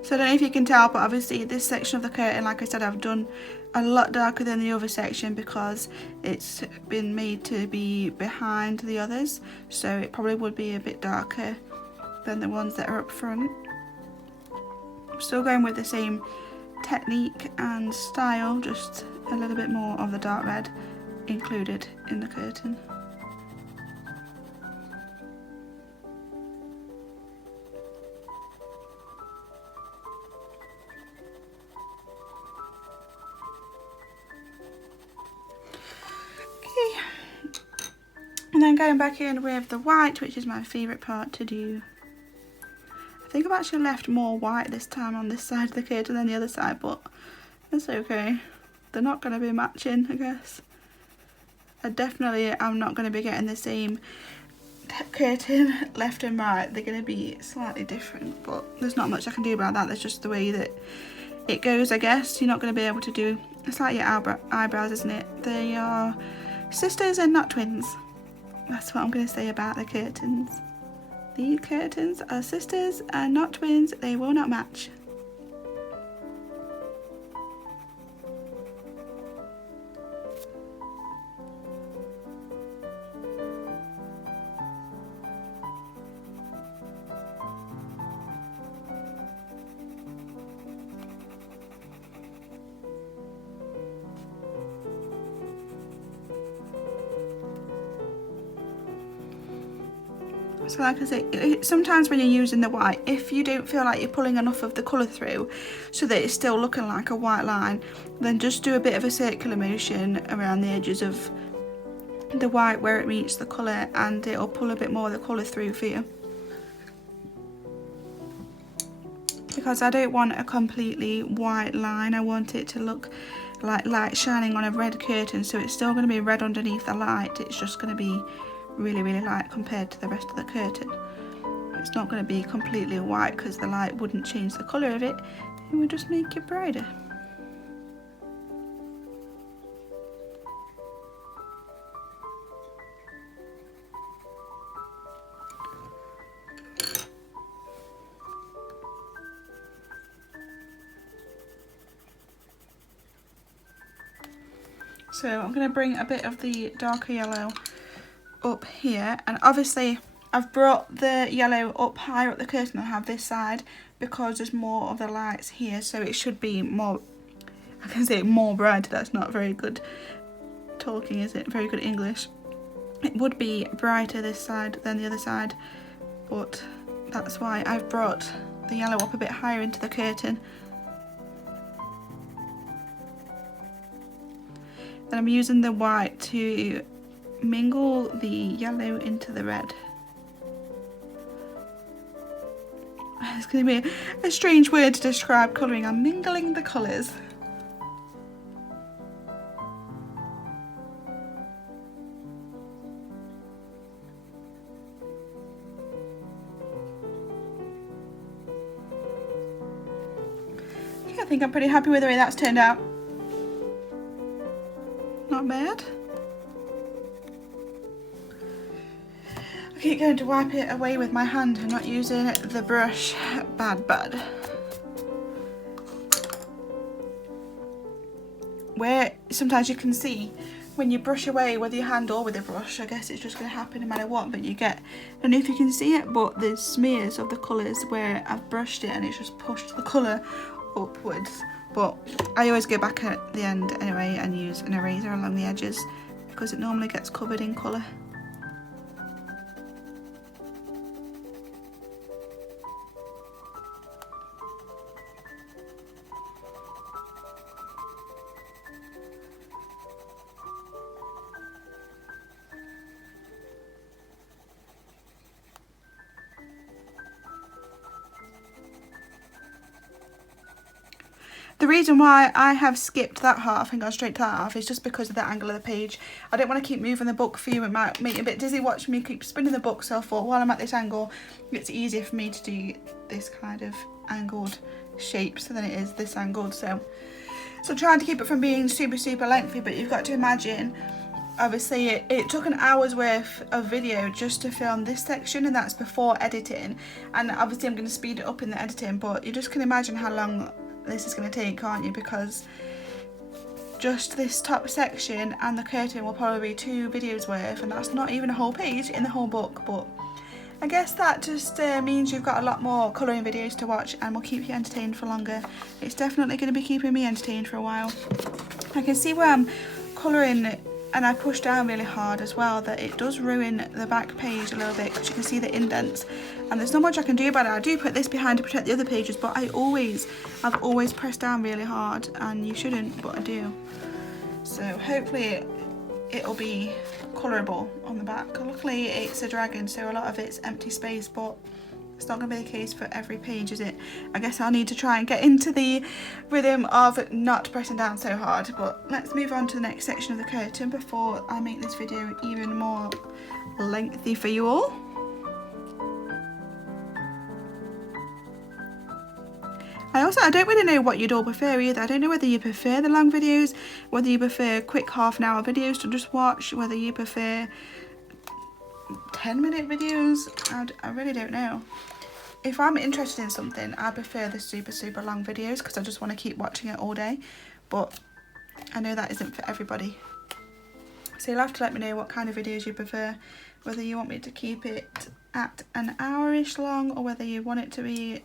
So I don't know if you can tell, but obviously this section of the curtain, like I said, I've done a lot darker than the other section because it's been made to be behind the others, so it probably would be a bit darker than the ones that are up front. I'm still going with the same technique and style, just a little bit more of the dark red included in the curtain. And then going back in with the white, which is my favourite part to do. I think I've actually left more white this time on this side of the curtain than the other side, but that's okay. They're not going to be matching, I guess. I'm not going to be getting the same curtain left and right. They're going to be slightly different, but there's not much I can do about that. That's just the way that it goes, I guess. You're not going to be able to do, it's like your eyebrows, isn't it? They are sisters and not twins. That's what I'm going to say about the curtains. These curtains are sisters and not twins. They will not match. So like I say, sometimes when you're using the white, if you don't feel like you're pulling enough of the colour through so that it's still looking like a white line, then just do a bit of a circular motion around the edges of the white where it meets the colour, and it'll pull a bit more of the colour through for you. because I don't want a completely white line. I want it to look like light shining on a red curtain, so it's still going to be red underneath the light. It's just going to be really, really light compared to the rest of the curtain. It's not going to be completely white because the light wouldn't change the colour of it. It would just make it brighter. So I'm going to bring a bit of the darker yellow up here, and obviously I've brought the yellow up higher up the curtain. I have this side because there's more of the lights here, so it should be more, I can say more bright. That's not very good talking, is it? Very good English. It would be brighter this side than the other side, but that's why I've brought the yellow up a bit higher into the curtain. Then I'm using the white to mingle the yellow into the red. It's going to be a strange word to describe colouring. I'm mingling the colours. Okay, I think I'm pretty happy with the way that's turned out. Not bad. I keep going to wipe it away with my hand and not using the brush. Bad. Where sometimes you can see when you brush away with your hand or with a brush, I guess it's just going to happen no matter what, but you get, I don't know if you can see it, but there's smears of the colours where I've brushed it and it's just pushed the colour upwards. But I always go back at the end anyway and use an eraser along the edges because it normally gets covered in colour. The reason why I have skipped that half and gone straight to that half is just because of the angle of the page. I don't want to keep moving the book for you. It might make you a bit dizzy watching me keep spinning the book, so I thought while I'm at this angle, it's easier for me to do this kind of angled shapes than it is this angled. So trying to keep it from being super lengthy, but you've got to imagine, obviously it took an hour's worth of video just to film this section, and that's before editing. And obviously I'm going to speed it up in the editing, but you just can imagine how long this is going to take, can't you? Because just this top section and the curtain will probably be 2 videos worth, and that's not even a whole page in the whole book. But I guess that just means you've got a lot more colouring videos to watch and will keep you entertained for longer. It's definitely going to be keeping me entertained for a while. I can see where I'm colouring and I push down really hard as well, that it does ruin the back page a little bit because you can see the indents, and there's not much I can do about it. I do put this behind to protect the other pages, but I've always pressed down really hard, and you shouldn't, but I do. So hopefully it'll be colourable on the back. Luckily it's a dragon, so a lot of it's empty space, but it's not going to be the case for every page, is it? I guess I'll need to try and get into the rhythm of not pressing down so hard. But let's move on to the next section of the curtain before I make this video even more lengthy for you all. I don't really know what you'd all prefer either. I don't know whether you prefer the long videos, whether you prefer quick half-an-hour videos to just watch, whether you prefer 10-minute videos. I really don't know. If I'm interested in something, I prefer the super long videos because I just want to keep watching it all day, but I know that isn't for everybody. So you'll have to let me know what kind of videos you prefer, whether you want me to keep it at an hour-ish long or whether you want it to be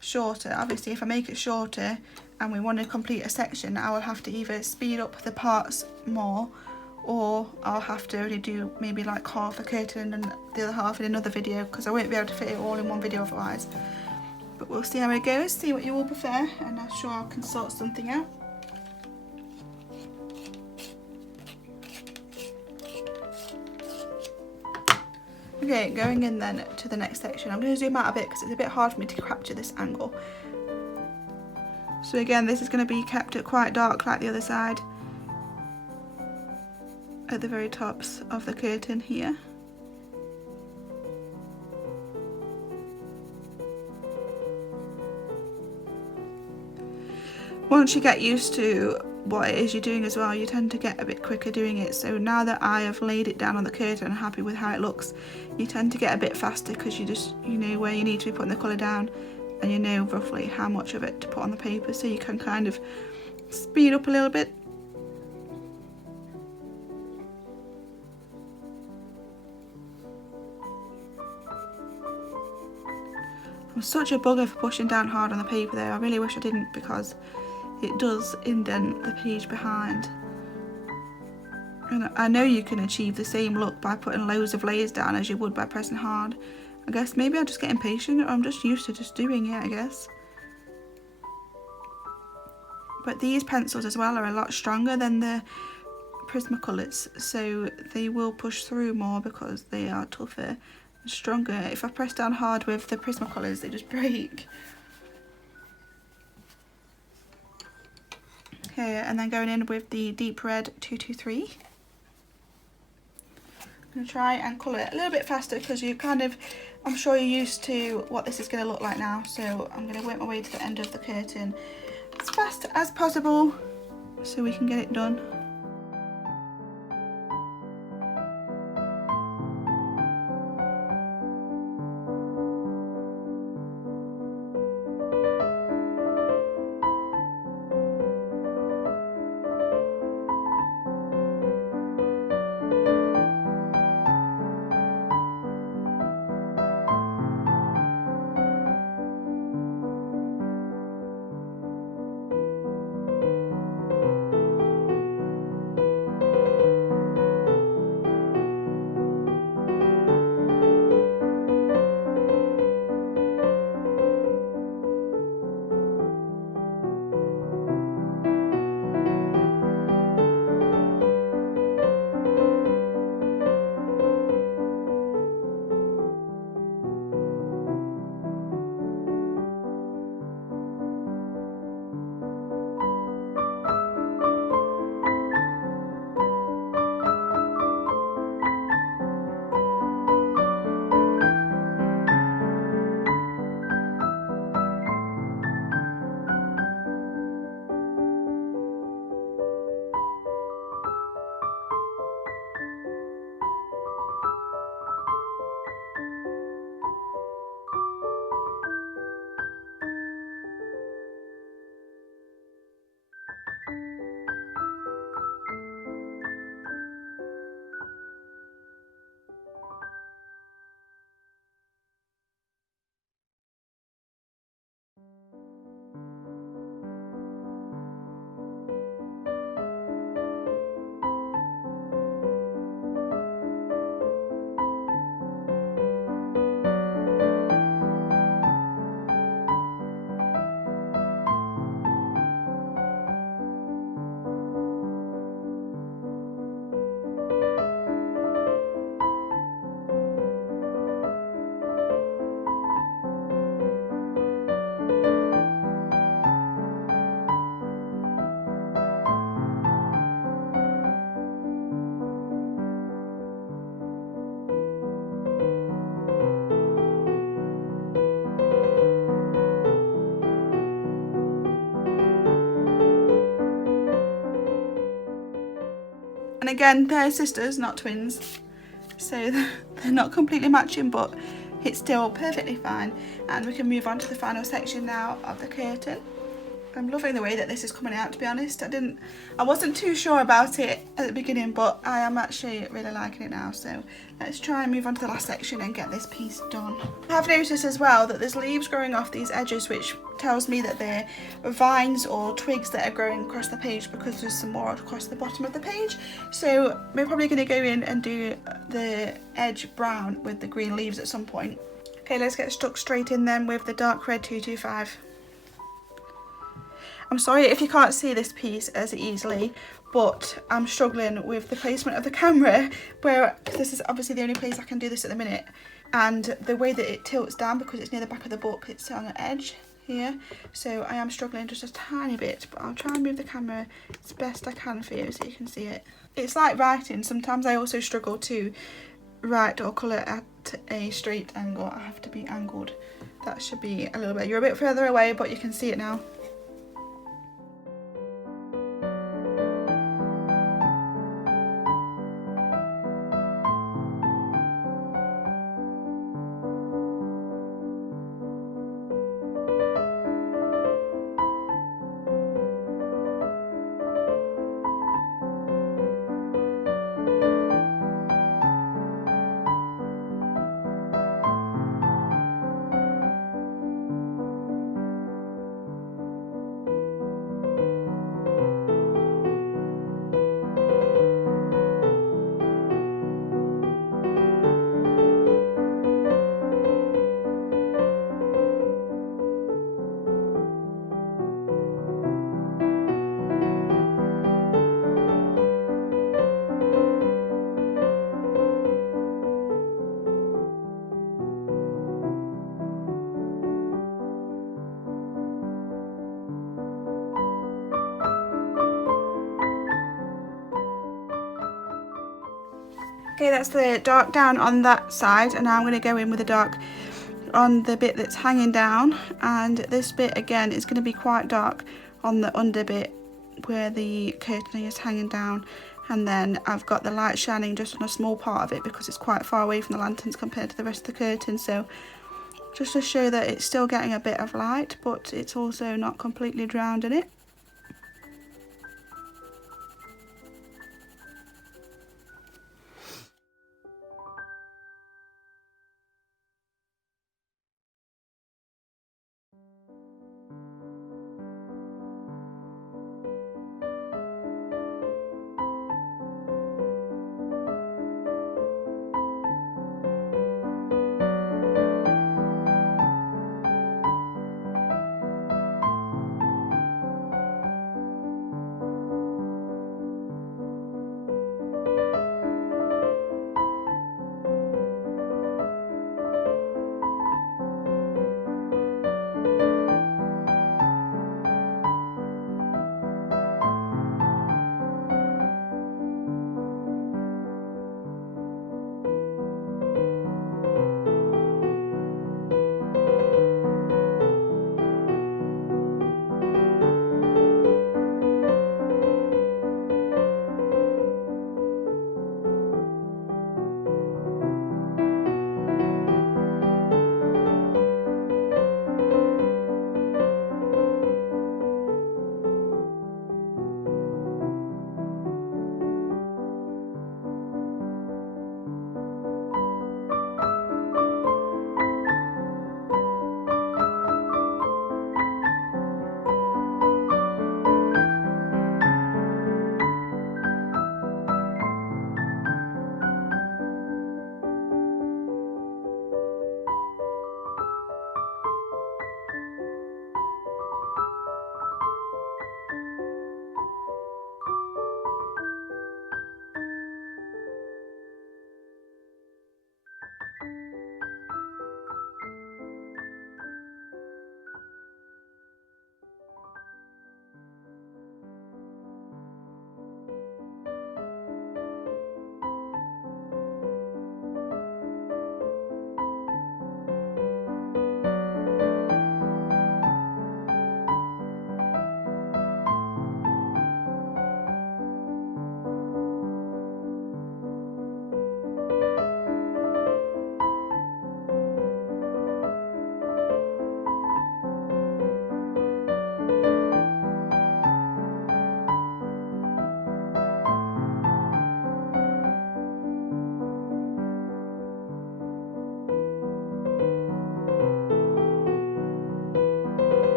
shorter. Obviously if I make it shorter and we want to complete a section, I will have to either speed up the parts more, or I'll have to only do maybe like half a curtain and the other half in another video, because I won't be able to fit it all in one video otherwise. But we'll see how it goes, see what you all prefer, and I'm sure I can sort something out. Okay, going in then to the next section. I'm going to zoom out a bit because it's a bit hard for me to capture this angle. So again, this is going to be kept at quite dark like the other side, at the very tops of the curtain here. Once you get used to what it is you're doing as well, you tend to get a bit quicker doing it. So now that I have laid it down on the curtain and I'm happy with how it looks, you tend to get a bit faster because you know where you need to be putting the colour down, and you know roughly how much of it to put on the paper, so you can kind of speed up a little bit. I'm such a bugger for pushing down hard on the paper though. I really wish I didn't, because it does indent the page behind. And I know you can achieve the same look by putting loads of layers down as you would by pressing hard. I guess maybe I'm just getting impatient, or I'm just used to just doing it, I guess. But these pencils as well are a lot stronger than the Prismacolors, so they will push through more because they are tougher and stronger. If I press down hard with the Prismacolors, they just break. Okay, and then going in with the deep red 223. I'm going to try and colour it a little bit faster because you kind of, I'm sure you're used to what this is going to look like now, so I'm going to work my way to the end of the curtain as fast as possible so we can get it done. And again, they're sisters, not twins, so they're not completely matching, but it's still perfectly fine. And we can move on to the final section now of the curtain. I'm loving the way that this is coming out, to be honest. I wasn't too sure about it at the beginning, but I am actually really liking it now. So let's try and move on to the last section and get this piece done. I have noticed as well that there's leaves growing off these edges, which tells me that they're vines or twigs that are growing across the page, because there's some more across the bottom of the page. So we're probably going to go in and do the edge brown with the green leaves at some point. Okay, let's get stuck straight in then with the dark red 225. I'm sorry if you can't see this piece as easily, but I'm struggling with the placement of the camera, where this is obviously the only place I can do this at the minute, and the way that it tilts down because it's near the back of the book, it's on an edge here, so I am struggling just a tiny bit, but I'll try and move the camera as best I can for you so you can see it. It's like writing, sometimes I also struggle to write or colour at a straight angle. I have to be angled. That should be a little bit, you're a bit further away, but you can see it now. Okay, that's the dark down on that side, and now I'm going to go in with the dark on the bit that's hanging down, and this bit again is going to be quite dark on the under bit where the curtain is hanging down, and then I've got the light shining just on a small part of it because it's quite far away from the lanterns compared to the rest of the curtain, so just to show that it's still getting a bit of light but it's also not completely drowned in it.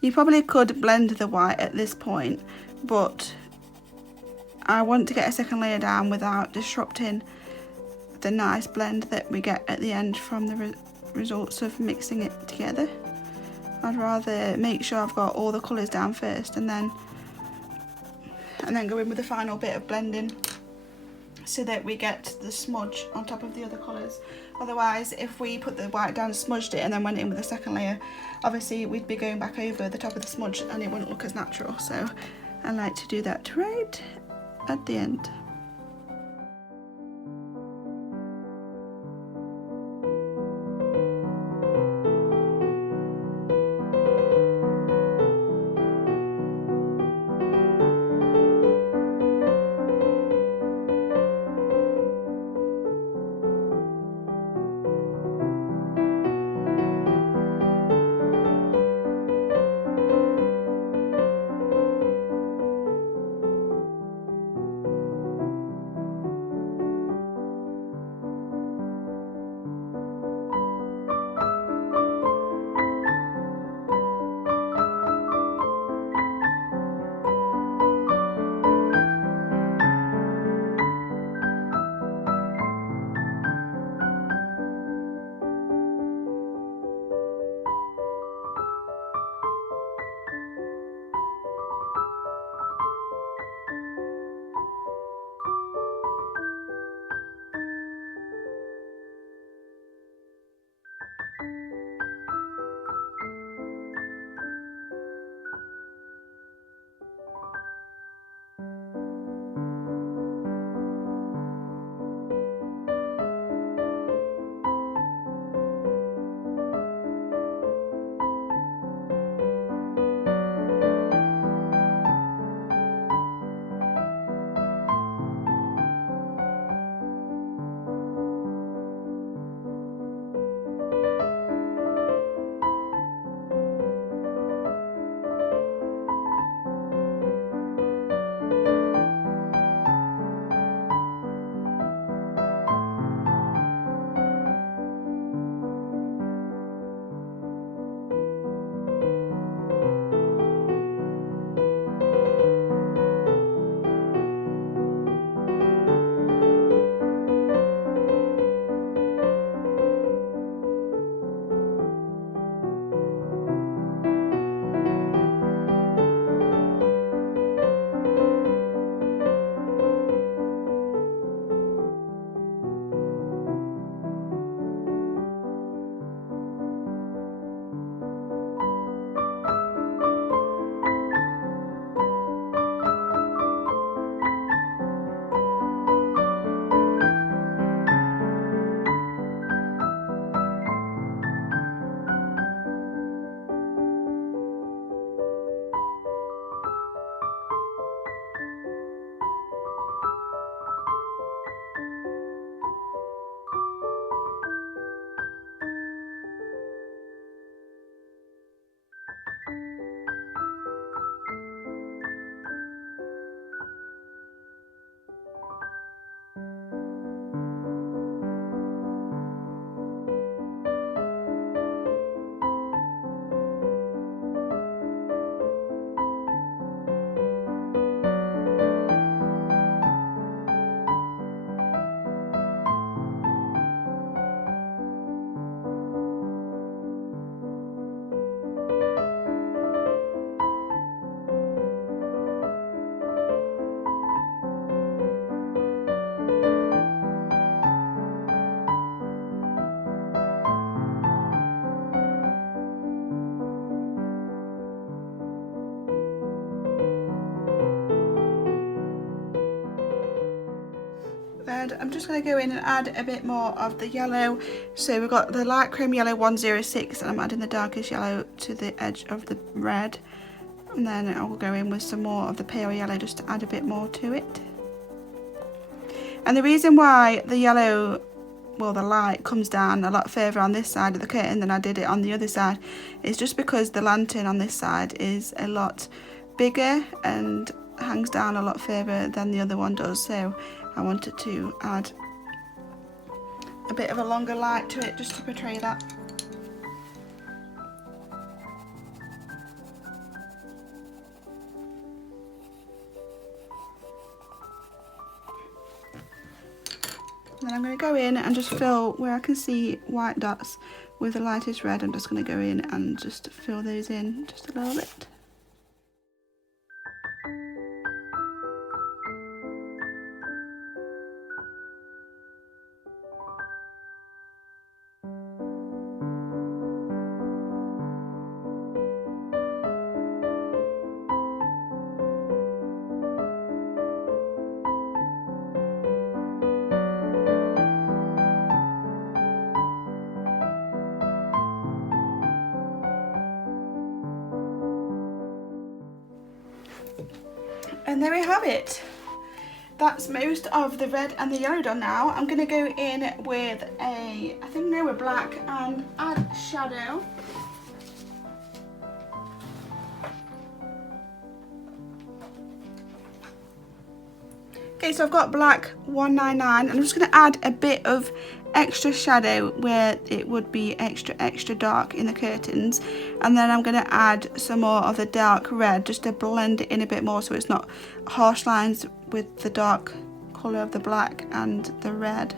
You probably could blend the white at this point, but I want to get a second layer down without disrupting the nice blend that we get at the end from the results of mixing it together. I'd rather make sure I've got all the colours down first and then go in with the final bit of blending so that we get the smudge on top of the other colours. Otherwise, if we put the white down, smudged it and then went in with the second layer, obviously we'd be going back over the top of the smudge and it wouldn't look as natural. So I like to do that right at the end. Then I'm just going to go in and add a bit more of the yellow. So we've got the light cream yellow 106 and I'm adding the darkest yellow to the edge of the red. And then I'll go in with some more of the pale yellow just to add a bit more to it. And the reason why the yellow, well, the light comes down a lot further on this side of the curtain than I did it on the other side is just because the lantern on this side is a lot bigger and hangs down a lot further than the other one does. So I wanted to add a bit of a longer light to it just to portray that. And then I'm going to go in and just fill where I can see white dots with the lightest red. I'm just going to go in and just fill those in just a little bit. And there we have it. That's most of the red and the yellow done now. I'm going to go in with with black and add shadow. Okay, so I've got black 199 and I'm just going to add a bit of extra shadow where it would be extra dark in the curtains, and then I'm going to add some more of the dark red just to blend it in a bit more so it's not harsh lines with the dark colour of the black and the red.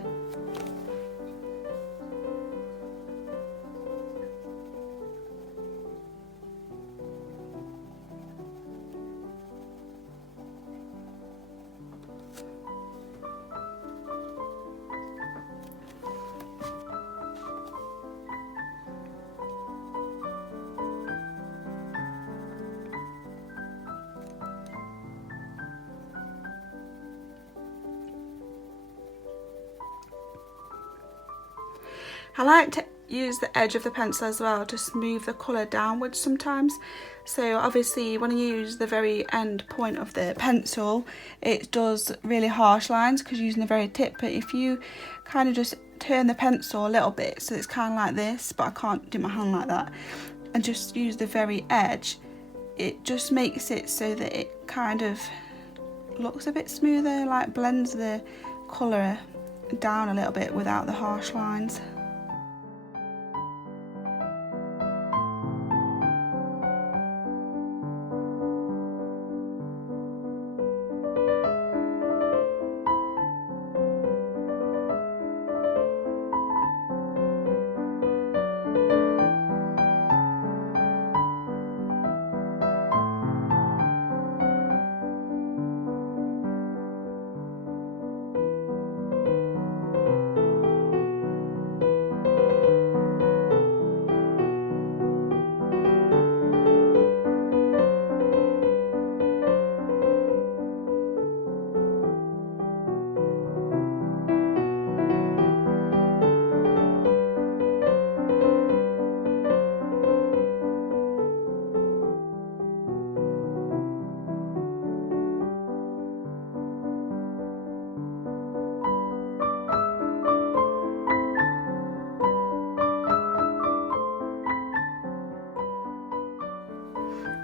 I like to use the edge of the pencil as well to smooth the colour downwards sometimes. So obviously when you use the very end point of the pencil, it does really harsh lines because you're using the very tip. But if you kind of just turn the pencil a little bit so it's kind of like this, but I can't do my hand like that, and just use the very edge, it just makes it so that it kind of looks a bit smoother, like blends the colour down a little bit without the harsh lines.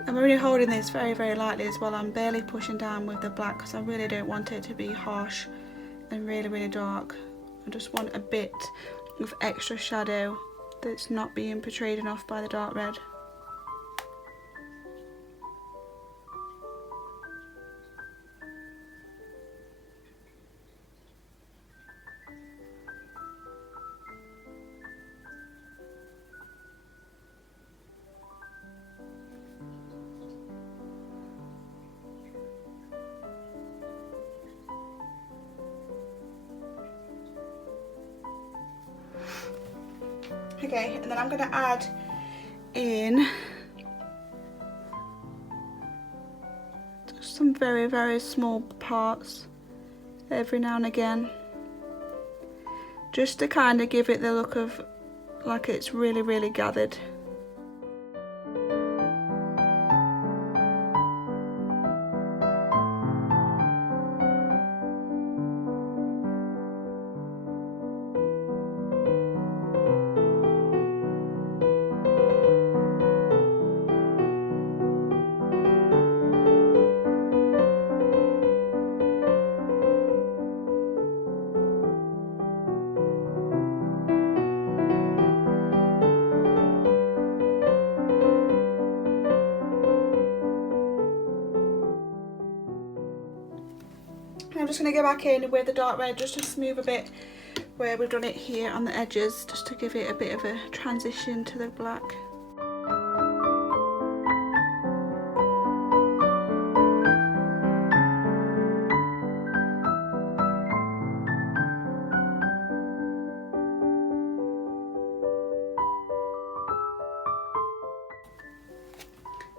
I'm really holding this very lightly as well. I'm barely pushing down with the black because I really don't want it to be harsh and really dark. I just want a bit of extra shadow that's not being portrayed enough by the dark red. Okay, and then I'm going to add in just some very small parts every now and again, just to kind of give it the look of like it's really gathered. I'm just going to go back in with the dark red just to smooth a bit where we've done it here on the edges, just to give it a bit of a transition to the black.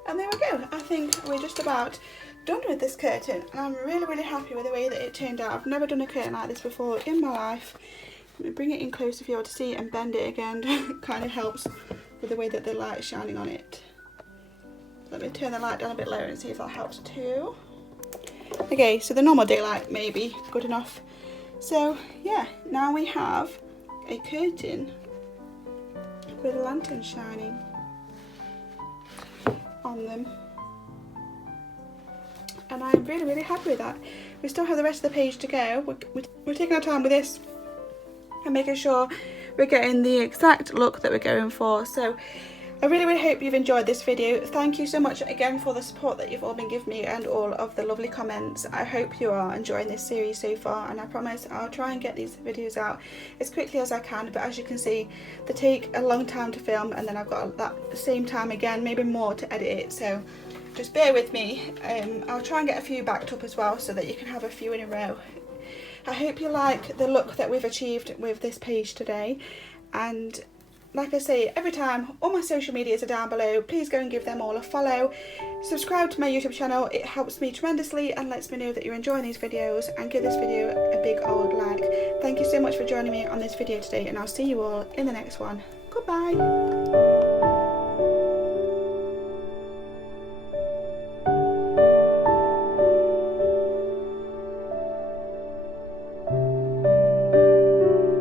And there we go. I think we're just about done with this curtain, and I'm really happy with the way that it turned out. I've never done a curtain like this before in my life. Let me bring it in closer for you all to see and bend it again. It kind of helps with the way that the light is shining on it. Let me turn the light down a bit lower and see if that helps too. Okay, so the normal daylight may be good enough. So yeah, now we have a curtain with lanterns shining on them, and I'm really happy with that. We still have the rest of the page to go. We're taking our time with this and making sure we're getting the exact look that we're going for. So I really hope you've enjoyed this video. Thank you so much again for the support that you've all been giving me and all of the lovely comments. I hope you are enjoying this series so far, and I promise I'll try and get these videos out as quickly as I can, but as you can see, they take a long time to film, and then I've got that same time again, maybe more, to edit it, so just bear with me. I'll try and get a few backed up as well so that you can have a few in a row. I hope you like the look that we've achieved with this page today, and like I say every time, all my social medias are down below. Please go and give them all a follow. Subscribe to my YouTube channel, it helps me tremendously and lets me know that you're enjoying these videos, and give this video a big old like. Thank you so much for joining me on this video today, and I'll see you all in the next one. Goodbye.